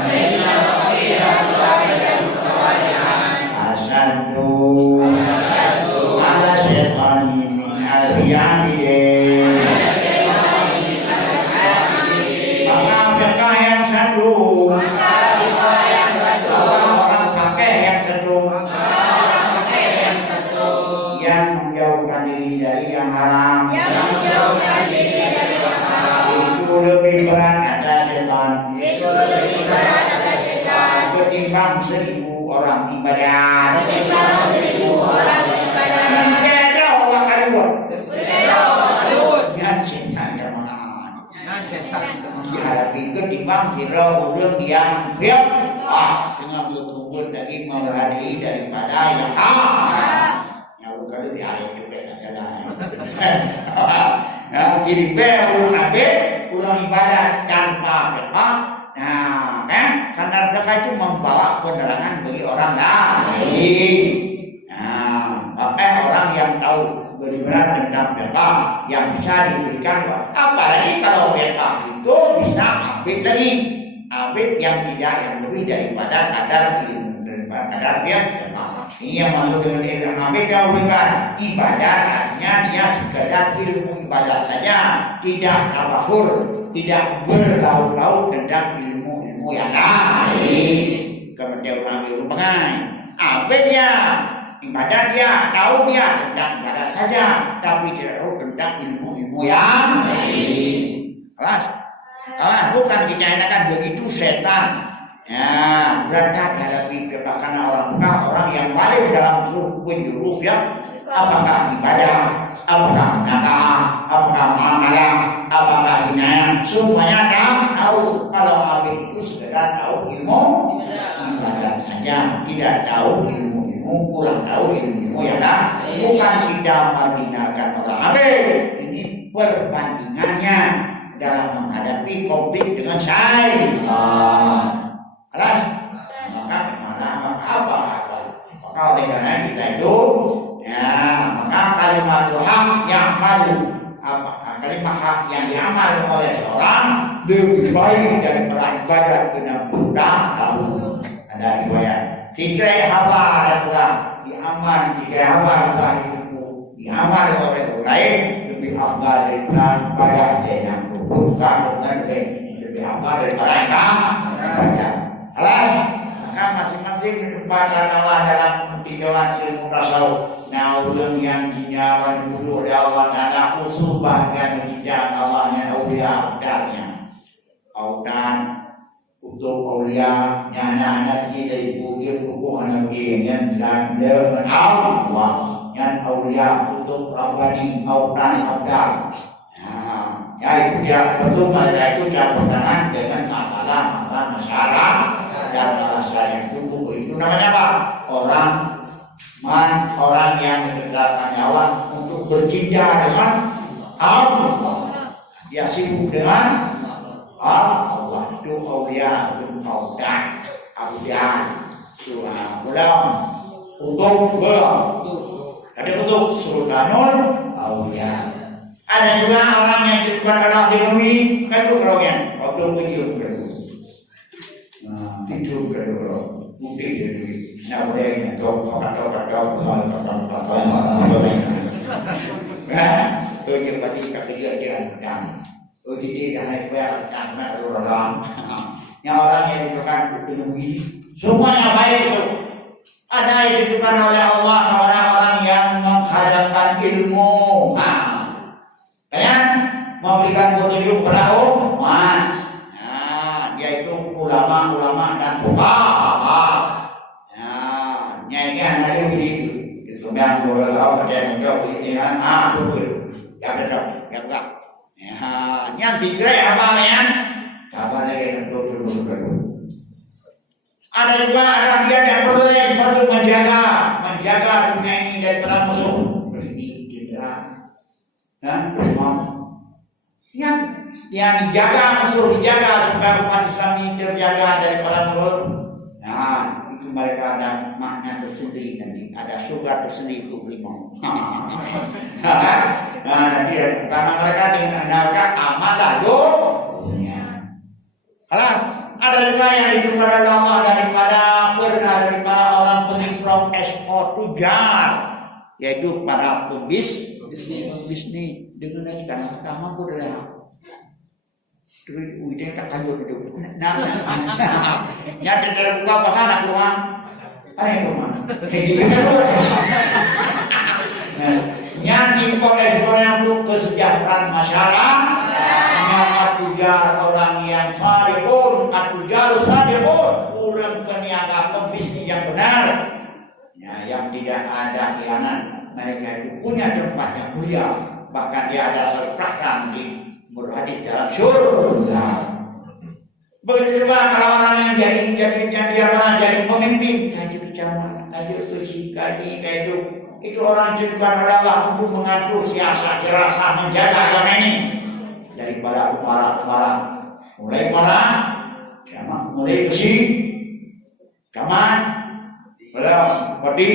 Asyadu ala syaitani min al-biyadidin. Maka fiqah yang satu, orang fakih yang satu, yang menjauhkan diri dari yang haram, itu lebih berat kata setan ketimbang 1000 orang ibadat. Ada orang kaluan. Yang setan kemana? Dihadapi ketimbang orang yang dengan berkumpul dari menghadiri daripada yang yang bukan di ayat juga ada. Kiri orang habis, orang ibadat tanpa apa? Nah, kan? Karena mereka itu membawa penerangan bagi orang lain. Nah, orang yang tahu benar tentang beta yang bisa diberikan, apalagi kalau beta itu bisa abid lagi, abid yang tidak yang lebih daripada kadar ilmu daripada kadar dia. Ini yang maksud dengan ilmu abid dahulukan ibadat hanya dia sekedar ilmu ibadat saja, tidak tabahur, tidak berlaut-laut tentang ilmu yang lain. Kemudian orang ilmu pengai, abid dia ibadat dia, tahu dia tentang ibadat saja, tapi tidak tahu tentang ilmu-ilmu yang lain. Kelas, bukan dikatakan begitu setan. Ya, berarti dihadapi kebakan orang yang balik dalam seluruh penjuru ya. Apakah ibadah, apakah nakal, apakah muamalah, apakah hinaan, semuanya tahu. Kalau abid itu sekedar tahu ilmu ibadat saja, tidak tahu ilmu, kurang tahu ilmu ya kan? Bukan tidak membinakan orang abid. Ini perbandingannya dalam menghadapi konflik dengan syaitan. Kelas, maka apa? Maka oleh karena kita itu, ya maka kalimat hak yang malu, kalimat hak yang diamal oleh seorang lebih baik daripada ibadat 60 tahun. Ada riwayat. Tiga hawa ada pula diamal, tiga hawa Allah itu diamal oleh orang lain lebih afdal daripada ibadat yang bukan lebih afdal daripada ibadat. Alas, maka masing-masing menyebabkan Allah dalam tinjauan ilmu tasawuf. Nah, ulun yang dinyawan dulu Allah Ta'ala khusus bahkan tidak Allahnya awliya abdarnya. Autan untuk awliya nyana-nyana kita ibu hubungan dengan dengan Allah. Yang awliya untuk pribadi autan abdar. Ya itu dia betul mereka itu campur tangan dengan masalah masyarakat dan masalah yang cukup. Itu namanya apa? Orang yang mendekatkan nyawa untuk bercinta dengan Allah. Dia sibuk dengan Allah. Itu awliya autan abdian surah bulan untuk ada untuk sultanul awliya. Ada juga orang yang bukan Allah ditemui kan itu orangnya waktu tidur tidur putih jadi nak boleh dok dia berarti kata dia dan tidak hanya supaya karena orang yang orang yang ditujukan penuhi semuanya baik itu ada yang ditujukan oleh Allah orang-orang yang menghadirkan ilmu kan memberikan petunjuk kepada umat yaitu ulama-ulama dan fuqaha nyai kan ada begitu sembilan puluh tahun pada menjawab ini syukur ya betul ya bukan yang tiga apa ya apa lagi yang perlu ada juga ada dia yang perlu menjaga dunia ini daripada musuh ini kita yang dijaga musuh dijaga supaya umat Islam ini terjaga daripada musuh. Nah itu mereka ada makna tersendiri nanti ada surga tersendiri untuk lima. Nah dia karena mereka mengandalkan amalan dunia. Alas ada juga yang ditujukan oleh Allah daripada orang pengikram ekspor tujar yaitu para bisnis dengan sekarang pertama kuda duit ujian tak kayu hidup nyata dalam buka bahana tuan ayo tuan nyanyi ekspor yang untuk kesejahteraan masyarakat nyamat tujar orang yang salihun atujar salihun orang peniaga pembisnis yang benar yang tidak ada khianat mereka itu punya tempat yang mulia bahkan dia ada sertakan di hadis dalam surga. Begitu juga kalau orang yang jadi pemimpin kaji kecamatan, kaji kayak itu orang juga adalah untuk mengatur siasat dirasa menjaga agama ini daripada para mulai besi, camat, bupati,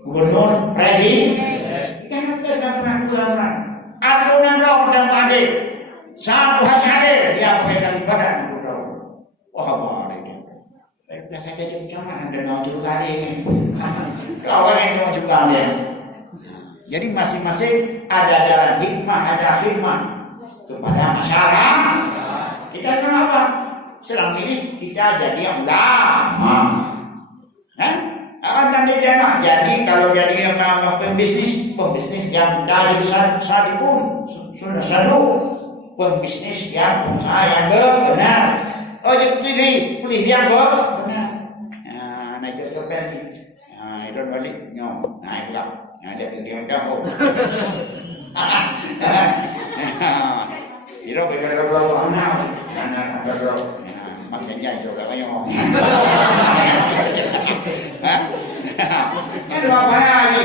gubernur, presiden, kan kurang. Aturan law dan adil. Satu hanya adil dia pakai dalam badan. Wah, apa dia? Biasa jadi macam ada mau juga ini. Kau yang mau juga dia. Jadi masing-masing ada jalan hikmah, ada khidmat kepada masyarakat. Kita kenapa? Selama ini kita jadi ulama. Nanti jangan jadi kalau jadi yang pembisnis yang dari sadikun sudah sadu pembisnis yang pengusaha yang benar jadi pilih yang benar nah itu kepen itu balik nyom nah itu lah ada dia jauh itu berkata kalau anak ada makanya itu katanya kan apa lagi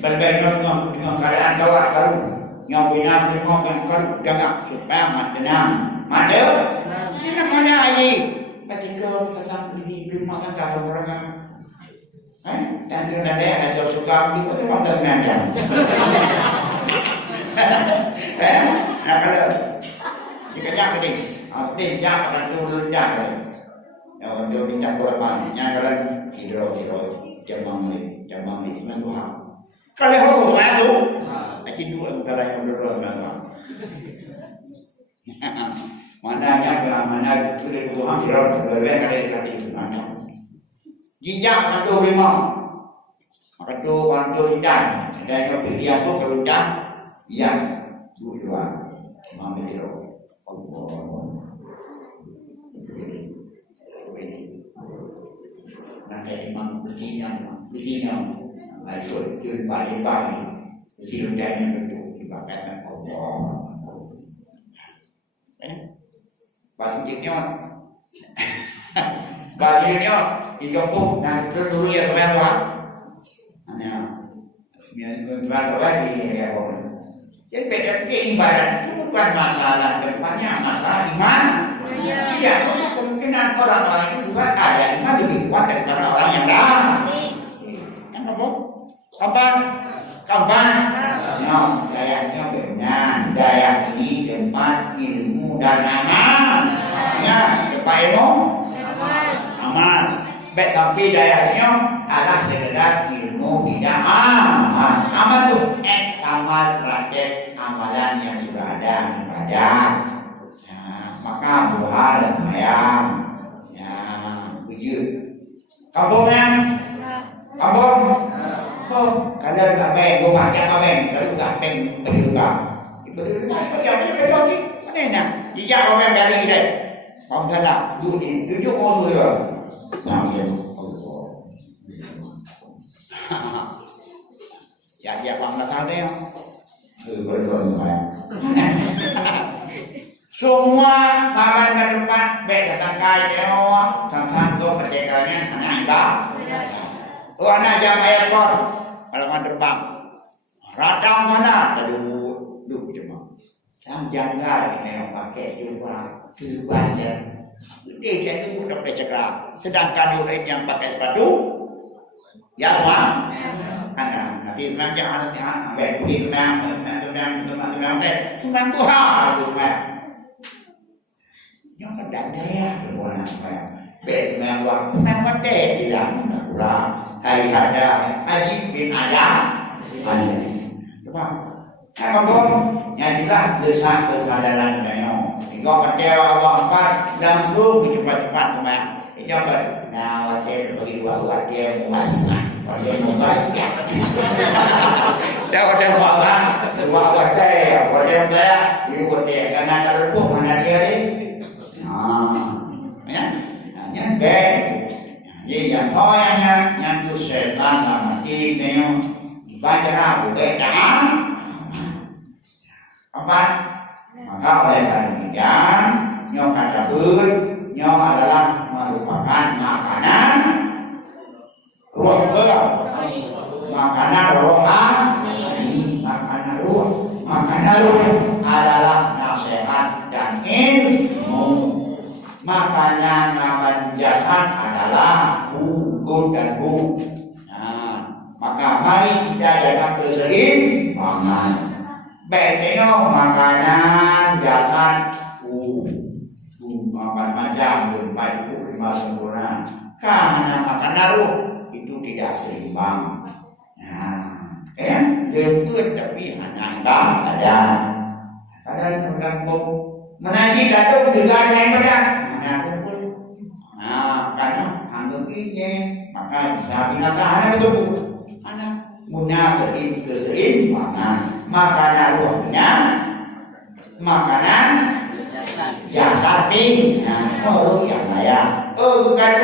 berbeda dengan keadaan kawat karu yang bina dengan karu jaga supaya madenam made ini mana lagi ketika sesang di rumah kan kalau orang dan dia ada suka di kota orang dengan nah kalau jika jangan ini jangan dulu jangan yang dia minta korban nyatakan hidro jamang ni semua Tuhan. Kalau hukum itu, lagi dua antara yang berkorban. Mana sudah Tuhan hidro berbeda dari kaki mana. Jejak mantu lima, maka tu mantu indah. Dan yang pilih tu kerudang, yang dua mami hidro. Nanti memang begini, itu balik begini dan itu dibakar Allah. Baliknya itu pun dan dulu ya teman-teman. Hanya berapa lagi ya orang. Jadi beda keibaran itu bukan masalah depannya, masalah iman. Iya, kemungkinan orang-orang itu juga ada iman lebih kuat daripada orang yang lain. Yang apa? Kapan? Dayanya benar. Daya ini tempat ilmu dan aman. Ya, tempat ilmu aman. Bet sampai dayanya adalah sekedar ilmu bidang amal tu amal praktek amalan yang sudah ada ibadah. Ya, maka buah dan ayam. Ya, begitu. Kampung yang kampung. Oh, kalau tak baik, gua macam apa baik? Kalau tak baik, beri juga. Beri juga. Macam ni beri lagi. Mana nak? Jika orang dari ini, kamu salah. Tujuh orang tu. Nah, ya. Ya, bang nak tahu dia. Betul baik. Semua kawan ke depan, baik datang kaya, tentang tu perdekannya anak iba. Oh, anak jam airport, kalau terbang, radang mana? Duduk je mak. Sang janggal ini yang pakai juga, tujuan dia. Dia jadi mudah bercakap. Sedangkan orang yang pakai sepatu, ya mak. Anak nanti jangan nanti ambil pergi teman semang Tuhan itu mak. Yang kadang dia berbuat mak. Bet memang memang deh tidak kurang. Hai ada Haji bin Adam. Coba. Kamu yang juga besar kesadaran saya. Jika kata Allah empat langsung cepat-cepat sama. Itu apa? Nah, saya bagi dua dia muasah. Dia membaca. Dah ada apa? Dua dia, dia, ibu dia. Karena terlupa mana dia ni? Yang baik, yang soalnya yang tu setan nama ini baca ragu betul, apa? Maka oleh karena demikian, nyok ada ber, nyok adalah merupakan makanan ruh berat, makanan rohani, makanan ruh adalah nasihat dan ilmu. Makanan jasad adalah hukum dan hukum. Nah, maka mari kita jaga keseimbangan. Baiknya makanan jasad makan macam berbaik itu lima sempurna. Karena makanan ruh itu tidak seimbang. Nah, jemput tapi hanya ada. Kadang mengganggu menanti datuk juga yang berat. Karena anggap ini maka bisa binatang itu anak punya keseimbangan makanan ruhnya makanan jasadi oh yang layak bukan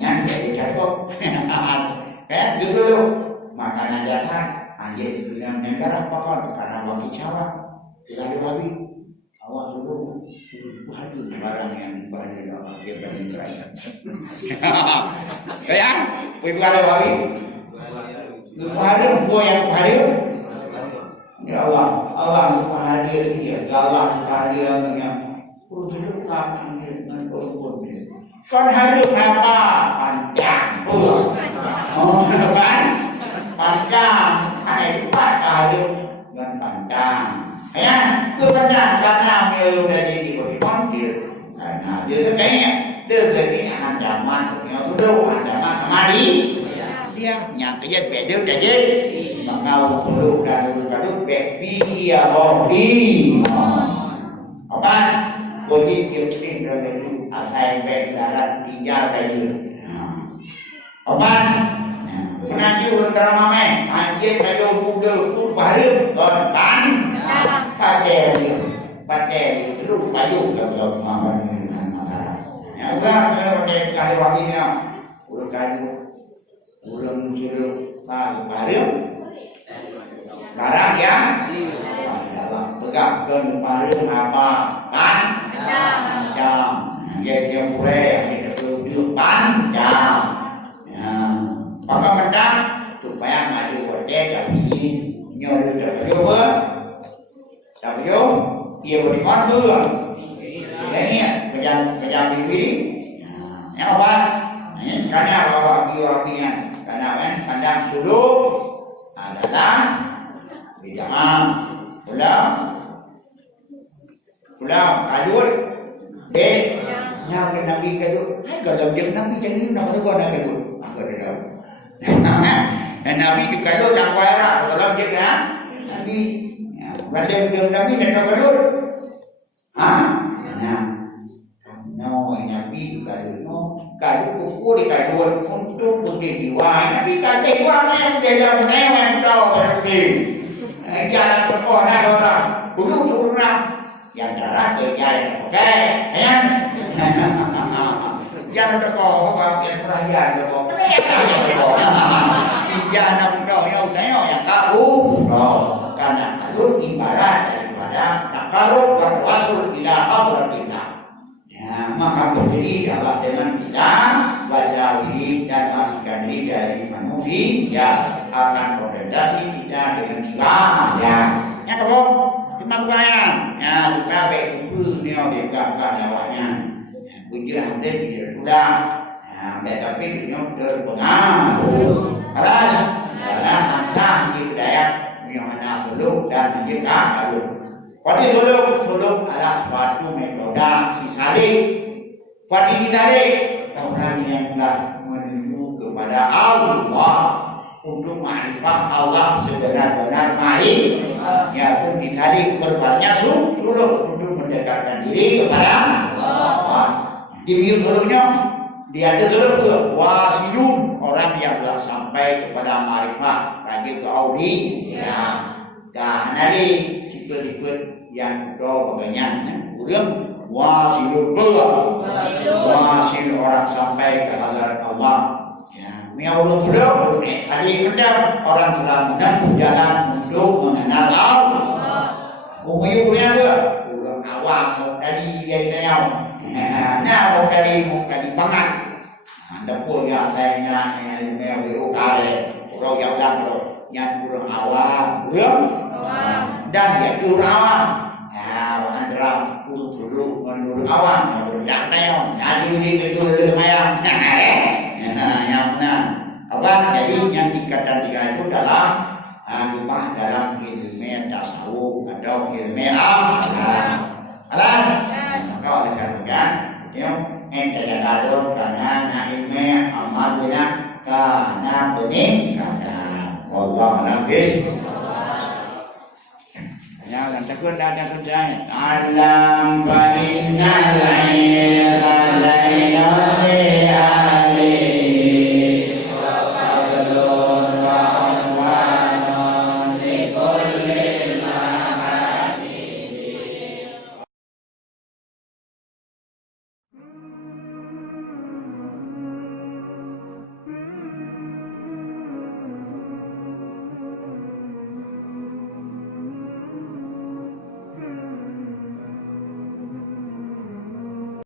yang jadi jatuh kan gitu loh makanan jasad anjir bilang negara apa kan karena wangi cawa tidak ada babi awak suruh waduh barang yang banyak Allah dia bagi kerajaan. Ya, we bukan babi. Hadir gua yang hadir. Ya Allah hadir dia, Allah hadir yang urus kan dengan korban. Kan hadir apa? Panjang. Oh, kan? Panjang. Hai cepat hadir dengan panjang. Ya, itu panjang karena melu dari dia. Nah, dia tu kayaknya dia ancaman, yang tu dah ancaman kemari. Dia nyata je beda je. Maka perlu dan perlu baby ya body. Apa? Body keping dan itu asal baik darat tinggal kayu. Apa? Menanti urut drama main, anjir kayu kuda tu baru ban pakai dia itu kayu kalau makan masalah. Ya udah pakai kayu wabinya, urut kayu, ulang jeruk baru, barang ya, pegang baru apa panjang, dia boleh dia panjang, ya, pakai panjang supaya maju boleh jadi nyuruh dia tapi yo dia boleh mandul ini macam bibir yang apa ini karena wabi-wabian karena kan pandang dulu adalah bijak pulau kajul Nabi Nabi kadut, kalau dia Nabi jadi nak berdoa nak kadut, apa dia? Dan Nabi di kadut yang kuara, kalau dia kan Nabi, badan dia Nabi nak kadut, no Nabi di kadut, no kadut kuku di kadut untuk bukti jiwa, Nabi kadut jiwa yang dia yang tahu berarti, jangan berdoa nak orang, buruk yang darah terjadi, okey, ya. Jangan berdoa apa yang perayaan berdoa. Jangan berdoa yang tahu. Karena kalau ibarat daripada takarub dan wasul ila hadratillah. Ya, maka berdiri adalah dengan kita baca wirid dan masukkan diri dari manusia akan berorientasi kita dengan selamanya. Ya, kamu cuma bukan. Ya, lupa baik buku ni dia kakak jawabnya. Puja hadir dia sudah. Tetapi dia terpengaruh. Karena anda budaya yang mana suluk dan jika lalu. Pada suluk adalah suatu metode sisari. Pada sisari orang yang telah menuju kepada Allah untuk ma'rifah Allah sebenar-benar ma'rifah. Ya pun sisari berbuatnya suluk untuk mendekatkan diri kepada Allah. Di suluknya dia ada suluk wasilun, orang yang telah sampai kepada ma'rifah, raja ke audi. Ya. Dan nanti sifat-sifat yang doa banyak kurang wasilun wasil orang sampai ke hadirat Allah. Ya, miaulu pula tadi pendam orang sedang menempuh jalan untuk mengenal Allah. Umumnya kurang awam dari yang nak dari pangan. Anda pun yang saya nak orang yang dah yang kurang awam, dan dia kurang awam. Antara dulu menurut awam yang berdak neon, jadi ini betul mayang. Yang benar. Awam jadi yang dikatakan itu adalah rumah dalam ilmu tasawuf atau ilmu akhlak. Alah, maka oleh karena yang ente yang ada karena ilmu amal bina karena peningkatan. Allah nafis. Ya, dan takut ada kerjaan. Alam fa innal ilma la